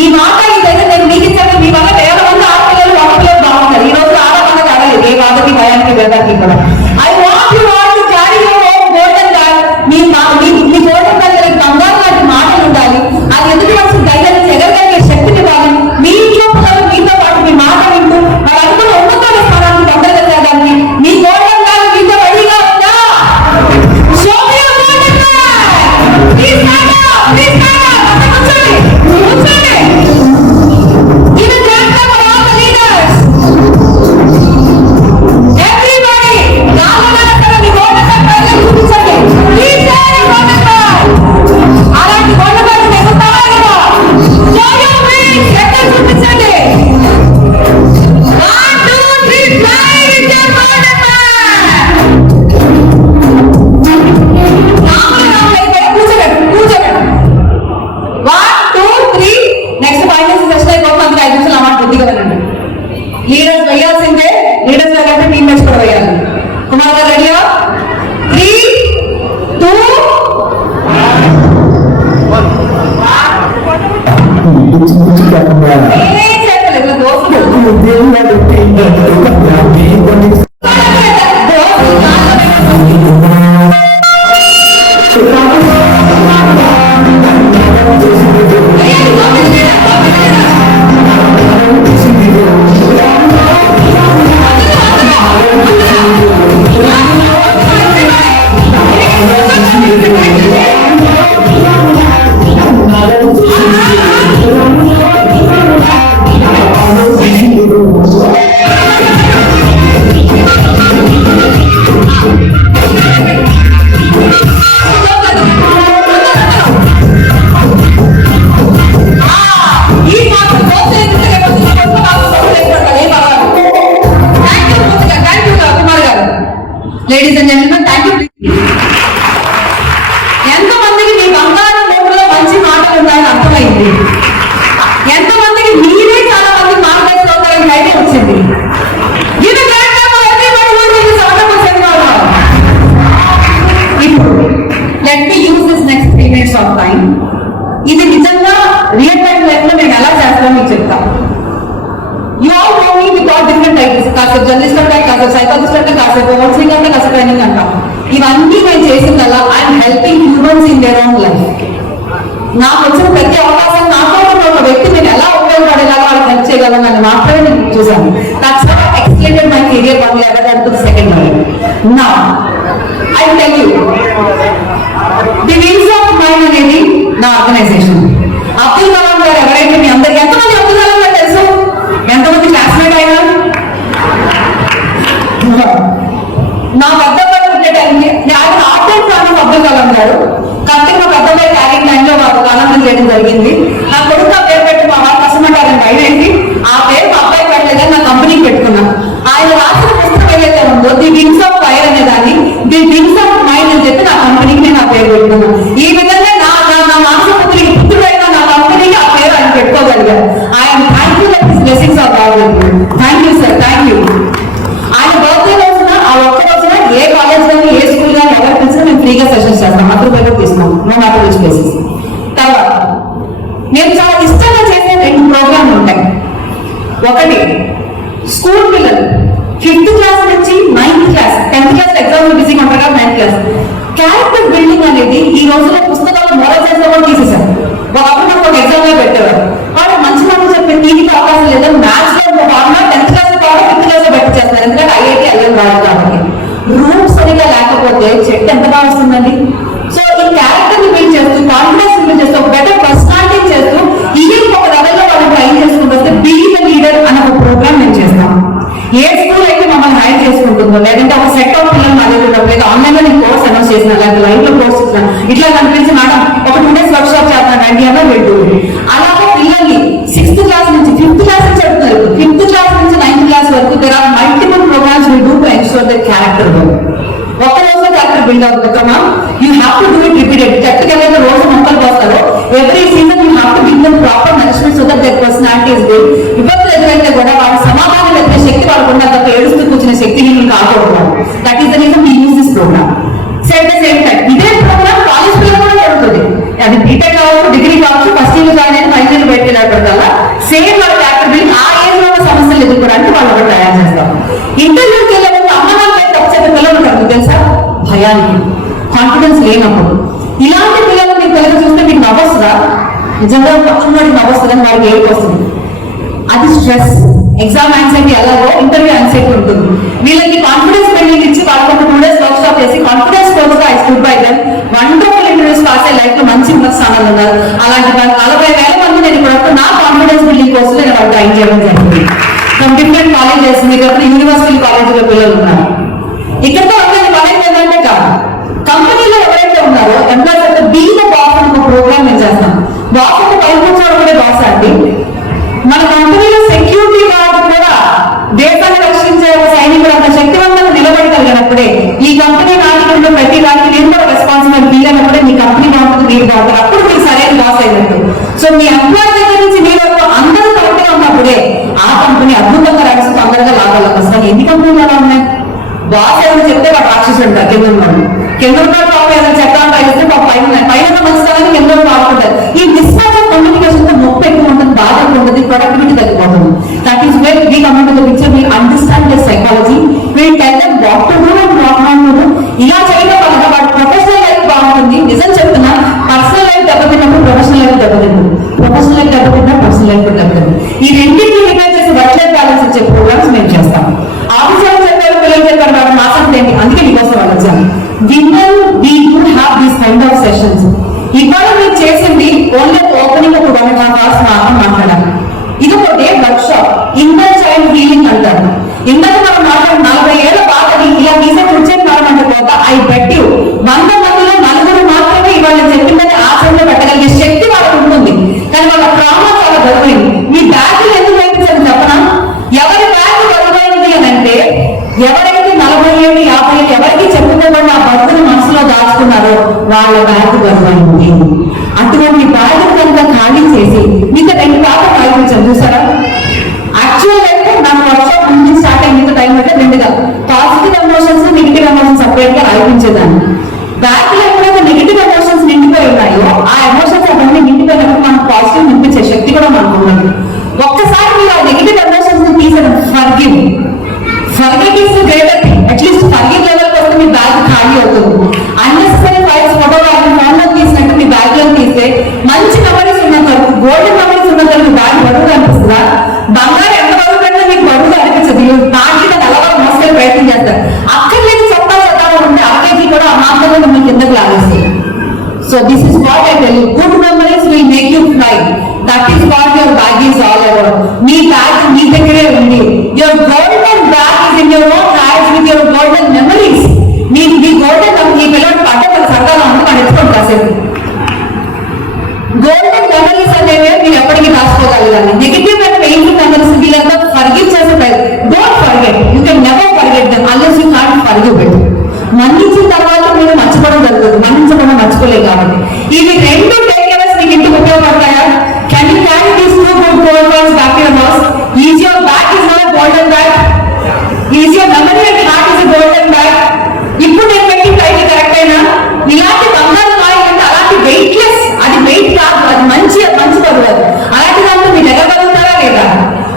ఈ మాట ఇదైతే నేను మీకు ఇచ్చాను. మీ వల్ల వేల మంది ఆడపిల్లలు ఆడపిల్లలు బాగుంటారు. ఈ రోజు ఆడవాళ్ళకి అడగలేదు ఏ బాధకి భయానికి వేదానికి కూడా. I want you all to carry your own golden bag. Me golden bag బంగారం లాంటి మాటలు ఉండాలి. అది ఎందుకు వచ్చి ధైర్యాన్ని ఎగరగలిగే శక్తిని ఇవ్వాలి. మీ ఇంట్లో పిల్లలు మీతో పాటు మీ మాట వింటూ వాళ్ళు అనుకున్న ఉన్నత స్థానానికి తొందరగా చేయడానికి మీ గోల్డెన్ బ్యాగ్ మీతో రెడీగా ఉందా? Show me your golden bag. Please stand up. Please stand up. కూర్చోండి. కూర్చోండి. Give a grand clap for all the leaders. Everybody. Kumar గారు రెడీయా? 3, 2, ఏం చెప్పలేదు దోస్తులు ladies and gentlemen thank you. ఎంతమందికి మీ బంగారు మూడులో మంచి మాటలు ఉన్నాయని అర్థమైంది? ఎంతమందికి మీరే చాలా మంది మార్గదర్శనం అవుతారని ధైర్యం వచ్చింది? ఇప్పుడు let me use this next 3 minutes of time. ఇది నిజంగా రియల్ టైం లైఫ్ లో నేను ఎలా చేస్తానో మీకు చెప్తా. You all know me with all different titles. కాసేపు జర్నలిస్ట్ అంటే, కాసేపు సైకాలజిస్ట్ అంటే, కాసేపు కౌన్సిలింగ్ అంటే, కాసేపు ట్రైనింగ్ అంటాం. ఇవన్నీ నేను చేసిందల్లా I'm helping humans in their own life. నాకు వచ్చిన ప్రతి అవకాశం నాతో ఒక వ్యక్తి నేను ఎలా ఉపయోగపడేలాగా వాళ్ళకి హెల్ప్ చేయగలను మాత్రమే నేను చూసాను. That's how I extended my career one level and to the second level. Now I tell you the wings of mind అనేది నా ఆర్గనైజేషన్. అబ్దుల్ కలాం గారు ఎవరైతే మీ అందరికి ఎంతమంది అబ్దుల్ కలాం గారు తెలుసు? ఎంతమంది క్లాస్మేట్ అయినా? నా పెద్దబ్బాయి ఉండే టైంకి ఆయన ఆర్డర్ ఫ్యామిలీ అబ్దుల్ కలాం గారు కరెక్ట్ మా పెద్దబ్బాయి క్యారింగ్ టైంలో వారు ఆనందం చేయడం జరిగింది. నా కొడుకు ఆ పేరు పెట్టి మా వారు కష్టపడ్డారని బయటేసి ఆ పేరు మా అబ్బాయి పెట్టలేదని నా కంపెనీకి పెట్టుకున్నాను. ఆయన రాసిన పుస్తకం ఏదైతే ఉందో ది వింగ్స్ ఆఫ్ ఫైర్ అనే దాన్ని ది వింగ్స్ ఆఫ్ మైండ్ అని చెప్పి నా కంపెనీకి నేను ఆ పేరు పెట్టుకున్నాను. ఈ విధంగా నా మానసపుత్రికి పుత్రుడైన నా కంపెనీకి ఆ పేరు ఆయన పెట్టుకోగలిగారు. ఆయన thank you that his blessings are God. Thank you sir, thank you. ఆయన బర్త్డే రోజున ఆ ఒక్క రోజున ఏ కాలేజ్ కానీ ఏ స్కూల్ కానీ ఎవరు పిలిచినా మేము ఫ్రీగా సెషన్స్ చేస్తాం. ₹100 తీసుకున్నాం, నో మ్యాటర్ విచ్ ప్లేసెస్. తర్వాత నేను చాలా ఇష్టంగా చేసే 2 ప్రోగ్రాంలు ఉంటాయి. ఒకటి స్కూల్ పిల్లలు 5th క్లాస్ నుంచి 9th class, 10th class exams బిజీగా ఉంటారు కదా, 9th క్లాస్ క్యారెక్టర్ బిల్డింగ్ అనేది ఈ రోజుల్లో పుస్తకాలు మోరల్ సైన్స్ లో కూడా తీసేశారు. ఒకప్పుడు నాకు ఒక ఎగ్జామ్ లో పెట్టేవారు. వాడు మంచి మాటలు చెప్పే టీవీకి అవకాశం లేదా మ్యాథ్స్ లో ఫార్ములా 10th క్లాస్ కాబట్టి 5th క్లాస్ లో పెట్టి చేస్తారు. ఎందుకంటే ఐఐటి ఐఎం రాదు కాబట్టి. రూమ్ సరిగా లేకపోతే చెట్టు ఎంత బాగా వస్తుందండి. సో ఈ క్యారెక్టర్ ని బిల్డ్ చేస్తూ, కాన్ఫిడెన్స్ బిల్డ్ చేస్తూ, ఒక బెటర్ పర్సనాలిటీ చేస్తూ ఈవెన్ ఒక లెవెల్లో వాళ్ళు ట్రైన్ చేసుకుంటూ వస్తే బీ ద లీడర్ అనే ఒక ప్రోగ్రామ్ నేను చేస్తాను. ఏ స్కూల్ అయితే మమ్మల్ని హైర్ చేసుకుంటుందో, లేదంటే ఒక సెట్ ఆఫ్ పిల్లలు మా దగ్గర లేదా ఆన్లైన్ లో నేను కోర్స్ అనౌన్స్ చేసిన, లేదా లైవ్ లో కోర్స్ ఇస్తున్నాను, ఇట్లా కనిపించి మేడం ఒక 2 days వర్క్ షాప్ చేస్తాను అండి అన్న వెళ్తుంది. అలాగే పిల్లల్ని 6th క్లాస్ నుంచి 5th క్లాస్ నుంచి చెప్తున్నారు. 5th క్లాస్ నుంచి 9th క్లాస్ వరకు there are multiple programs we do to ensure that character build. ఒక రోజు క్యారెక్టర్ బిల్డ్ అవుతుందమ్మా, you have to do it repeated. చెట్టుకెళ్ళి రోజు మొక్కలు పోస్తారు. Every season you have to give them proper nourishment so that their personality is build. విపత్తు ఎదురైతే కూడా వాళ్ళ సమాధానం ఎత్తే శక్తి వాళ్ళకు ఉన్న తప్ప ఏడుస్తూ కూర్చునే శక్తిని నేను కాకూడదు. That is the reason we use this program. Set the same time ఇదే ప్రోగ్రామ్ కాలేజ్ పిల్లలు కూడా జరుగుతుంది. అది బీటెక్ కావచ్చు, డిగ్రీ కావచ్చు, ఫస్ట్ ఇయర్ జాయిన్ అయిన ఫైనల్ ఇయర్ బయటకు వెళ్ళాలి. సేమ్ వాళ్ళ క్యారెక్టర్ బిల్డ్ ఆ ఏజ్ లో ఉన్న సమస్యలు ఎదుర్కోవడానికి వాళ్ళు ఒకటి తయారు చేస్తాం. ఇంటర్వ్యూకి వెళ్ళేటప్పుడు అమ్మ నాన్న తప్పు చెప్పే పిల్లలు ఉంటారు తెలుసా, భయానికి, కాన్ఫిడెన్స్ లేనప్పుడు. ఇలాంటి పిల్లలు మీరు పిల్లలు చూస్తే మీకు నవ్వొస్తుందా? నిజంగా పక్కన నవ్వొస్తుందని వాడికి ఏడుపు వస్తుంది. అది స్ట్రెస్. ఎగ్జామ్ యాంగ్జైటీ ఎలాగో ఇంటర్వ్యూ యాంగ్జైటీ ఉంటుంది. వీళ్ళకి కాన్ఫిడెన్స్ బిల్డింగ్ ఇచ్చి వాళ్ళకి ఒక 2 days వర్క్ షాప్ చేసి కాన్ఫిడెన్స్ కోర్స్ గా I stood by them. Wonderful interviews pass అయ్యే లైఫ్ లో మంచి ఉన్నత స్థానాలు ఉన్నారు. అలాంటి 40,000 మంది నేను ఇప్పుడు నా కాన్ఫిడెన్స్ బిల్డింగ్ కోర్స్ నేను వాళ్ళు ట్రైన్ చేయడం జరిగింది. ఫ్రమ్ డిఫరెంట్ కాలేజెస్, మీకు అక్కడ యూనివర్సిటీ కాలేజీలో పిల్లలు ఉన్నారు. ఇక్కడతో అందరి కాలేజ్ ఏంటంటే కాదు, కంపెనీలో ఎవరైతే ఉన్నారో ఎంప్లాయీస్ అయితే బీ ద బాస్ అని ఒక ప్రోగ్రామ్ నేను చేస్తాను. బాస్ అంటే పైకొచ్చాడు కూడా బాస్ అండి. మన కంపెనీలో సెక్యూరిటీ గార్డ్ కూడా దేశాన్ని రక్షించే ఒక సైనికుడు అంత శక్తివంతంగా నిలబడగలిగినప్పుడే ఈ కంపెనీ నాయకుల్లో ప్రతి దానికి నేను కూడా రెస్పాన్సిబిలిటీ ఫీల్ అయినప్పుడే మీ కంపెనీ బాగుంటుంది, మీరు బాగుంటారు. అప్పుడు మీరు సరైన బాస్ అయినట్టు. సో మీ ఎంప్లాయీ దగ్గర నుంచి మీ వరకు అందరూ కరెక్ట్గా ఉన్నప్పుడే ఆ కంపెనీ అద్భుతంగా నడుస్తూ అందరిగా లాభాలు వస్తాయి. ఎన్ని కంపెనీలు అలా ఉన్నాయి? బాస్ ఏమైనా చెప్తే వాడు రాక్షసుడు అంటారు కింద ఉన్నాడు పాప ఏదైనా చెప్తాను రాయిస్తే పాప పైన మంచిదాన్ని కింద బాగుంటారు. ఈ మిస్మ్యాచ్ ఆఫ్ కమ్యూనికేషన్ తో నొప్పి ఎక్కువ ఉంటుంది, బాధ ఎక్కువ ఉంటుంది, ప్రొడక్టివిటీ తగ్గిపోతుంది. That is where we coming to the picture, we understand the psychology, we tell them what to do and what not to do. ఇలా చేయడం వల్ల వాడి ప్రొఫెషనల్ లైఫ్ బాగుంటుంది. నిజం చెప్తున్నా, పర్సనల్ లైఫ్ దెబ్బతిన్నప్పుడు ప్రొఫెషనల్ లైఫ్ దెబ్బతింటుంది, ప్రొఫెషనల్ లైఫ్ దెబ్బతిన్నా పర్సనల్ లైఫ్ దెబ్బతింటుంది. ఈ రెండింటిని రిపేర్ చేసి వర్క్ లైఫ్ బ్యాలెన్స్ ఇచ్చే ప్రోగ్రామ్స్ మేము చేస్తాం. ఆఫీసర్లు చెప్పారు, పిల్లలు చెప్పారు, వాడు మాసం ఏంటి, అందుకే మీకోసం వాళ్ళు వచ్చాను. Winner we do have these kind of sessions. ఇవాళ మీరు చేసింది ఓన్లీ ఓపెనింగ్ ఒక 1.5 hours మాట్లాడాలి. ఇది ఒక day work shop, inner child healing అంటారు. ఇందాక మనం మాట్లాడి 40 ఏళ్ల బాధని ఇలా మీసే కూర్చొని మాట్లాడే పోత ఐ బెట్ యూ 100 మందిలో 4 మాత్రమే ఇవాళ చెప్పిందని ఆచరణలో పెట్టగలిగే శక్తి వాళ్ళకు ఉంటుంది. కానీ వాళ్ళ ట్రామా చాలా బరువైంది. మీ బ్యాగ్ ఎందుకు వేయించాలి చెప్పనా? ఎవరి బ్యాగ్ బరువైంది అని అంటే ఎవరైతే 40 ఏళ్ళు 50 ఏళ్ళు ఎవరికి చెప్పుకోకుండా ఆ బరువుని మనసులో దాచుకున్నారో వాళ్ళ బ్యాగ్ బరువైంది. అటువంటి బ్యాగ్ కనుక ఖాళీ చేసి మీకు 2 పాటలు రాయించాను చూసారా? యాక్చువల్ అయితే నాకు వర్క్షాప్ ముందు స్టార్ట్ అయిన టైం అంటే 2గా positive emotions negative emotions separate గా రాయించేదాన్ని. బ్యాగ్ లో ఎప్పుడైతే నెగిటివ్ ఎమోషన్స్ నిండిపోయి ఉన్నాయో ఆ ఎమోషన్స్ అవన్నీ నిండిపోయినప్పుడు మనకు పాజిటివ్ నింపించే శక్తి కూడా మనకు ఉన్నది. ఒక్కసారి మీరు ఆ నెగిటివ్ ఎమోషన్స్ ని తీసేది forgive is greater thing. At least forgive level వస్తే మీ బ్యాగ్ ఖాళీ అవుతుంది. అన్నెసరీ ఫైల్స్ ఫోటో ఫోన్ లో తీసినట్టు మీ బ్యాగ్ లో తీస్తే మంచి మెమరీస్ ఉన్నంత గోల్డెన్ మెమరీస్ ఉన్నంత మీ బ్యాగ్ బరువుగా అనిపిస్తుందా? బంగారు ఎంత బరువు కంటే మీకు బరువుగా అనిపించదు. దాంట్లో నలభై మోసే ప్రయత్నం చేస్తారు. అక్కర్లేని చొక్కా చట్టాలు ఉంటే అక్కడికి కూడా అమాంతంగా మిమ్మల్ని కిందకు లాగేస్తారు. So this is what I tell you. Good memories will make you fly. That is what your bag is all about. మీ బ్యాగ్ మీ దగ్గరే ఉంది. Your golden bag is in your own hands with your golden memories. మీ golden మీ పిల్లలు పట్టణ సరదాగా ఉంటే మనం ఎత్తుకొని కాసేపు గోల్డెన్ మెమరీస్ అనేవి మీరు ఎప్పటికీ రాసుకోగలగాలి. నెగిటివ్ అండ్ పెయిన్ఫుల్ మెమరీస్ వీళ్ళంతా ఫర్గివ్ చేసే don't forget. You can never forget them unless you can't forgive it. మన్నించిన తర్వాత మీరు మర్చిపోవడం జరుగుతుంది, మన్నించకుండా మర్చిపోలేదు కాబట్టి. ఇవి 2 టేక్ అవేస్ మీకు ఇంటికి ఉపయోగపడతాయా? Can you carry these 2 good gold coins back to your house? Is your bag is not a golden bag? Is your memory and heart is a golden bag? ఇప్పుడు నేను పెట్టి టైటిల్ కరెక్ట్ అయినా? ఇలాంటి బంగారు coin అంటే అలాంటి weightless, అది wait కాదు, అది మంచి బరువు. అలాంటి దాంట్లో మీరు ఎగగలుగుతారా లేదా?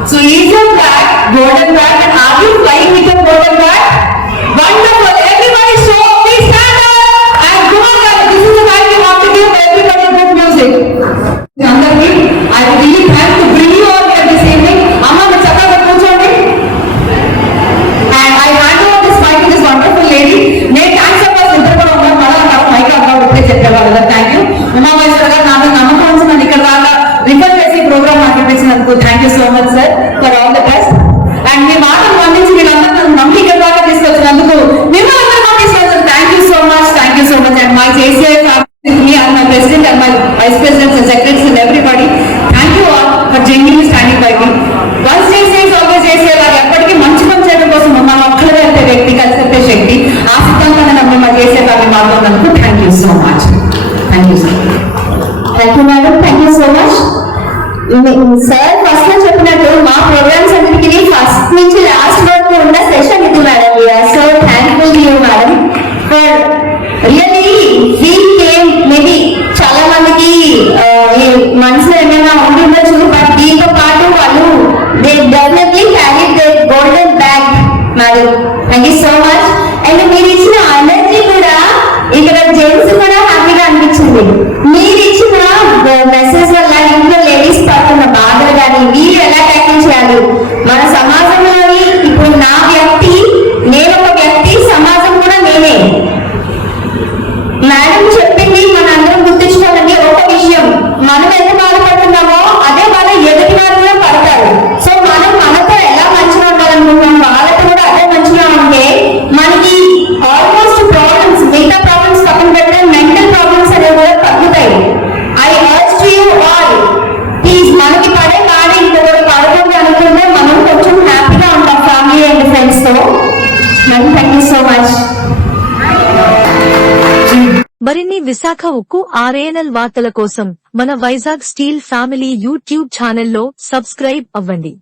So is your bag golden bag and are you flying with your golden bag? Wonderful. Everybody show up. Please stand up and go on. This is the time we want to give everybody good music. Nandaki, I really thank to bring you all here this evening. Amma, మీరు చక్కగా కూర్చోండి. And I hand over this mic to this wonderful lady. నేను thanks చెప్పాల్సి ఇద్దరు కూడా ఉన్నారు. మళ్ళీ నాకు మైక్ అవ్వాలి ఇప్పుడే చెప్పేవాళ్ళు. థ్యాంక్ యూ ఉమామేశ్వర గారు. నాకు నమ్మకం ఉంచి నన్ను ఇక్కడ దాకా రిఫర్ చేసి ప్రోగ్రామ్ నాకు ఇప్పించినందుకు thank you so much sir for all the best. And మీ మాటలు పండించి వీళ్ళందరూ నన్ను నమ్మి ఇక్కడ దాకా తీసుకొచ్చినందుకు మిమ్మల్ని అందరూ తీసుకొచ్చారు. Thank you so much, thank you so much. And my JCI family and my president and my vice presidents and secretaries and everybody, thank you all for genuinely standing by me. Once JCI is always JCI. లాగా ఎప్పటికీ మంచి పని చేయడం కోసం మనం ఒక్కడే అంటే వ్యక్తి కలిసి చెప్పే శక్తి ఆ సిద్ధాంతాన్ని నమ్మి మా JCI family మాట్లాడినందుకు thank you so much. Thank you sir. Thank you madam, thank you so much. Sir first లో చెప్పినట్టు మా ప్రోగ్రామ్స్ అన్నిటికీ ఫస్ట్ నుంచి లాస్ట్ వరకు ఉన్న సెషన్ ఇది madam. We are so thankful to you madam for really we came. Maybe చాలా మందికి మనసులో ఏమైనా ఉంటుండొచ్చు, బట్ దీంతో పాటు వాళ్ళు they definitely carry they golden bag madam. Thank you so much. And మీరు ఇచ్చిన ఎనర్జీ కూడా ఇక్కడ జెంట్స్ కూడా హ్యాపీగా అనిపించింది. మీరు ఇచ్చిన మెసేజ్ వల్ల ఇంట్లో లేడీస్ పడుతున్న బాధలు కానీ వీళ్ళు ఎలా ట్యాకిల్ చేయాలి మన సమాజంలోని. ఇప్పుడు నా వ్యక్తి, నేను ఒక వ్యక్తి, సమాజం కూడా నేనే. మేడం చెప్పింది మనందరం గుర్తించుకోవాలండి. ఒక విషయం, మనం ఎంత బాధపడుతున్నామో అదే వాళ్ళ ఎదుటి వారు కూడా పడతారు. సో మనం మనతో ఎలా మంచిగా ఉండాలనుకుంటున్నాం, వాళ్ళతో కూడా అదే మంచిగా ఉంటే మనకి ఆల్మోస్ట్ ప్రాబ్లమ్స్, మిగతా ప్రాబ్లమ్స్ పక్కన పెట్టే మెంటల్ ప్రాబ్లమ్స్ అనేవి కూడా తగ్గుతాయి. I urge to you all, please మనకి పడే బాధ ఇంకొకటి పడకూడదు అనుకుంటే మనం కొంచెం హ్యాపీగా ఉంటాం ఫ్యామిలీ అండ్ ఫ్రెండ్స్ తో. Thank you so much. మరిన్ని విశాఖ ఉక్కు RANL వార్తల కోసం మన వైజాగ్ స్టీల్ ఫ్యామిలీ యూట్యూబ్ ఛానల్లో సబ్స్క్రైబ్ అవ్వండి.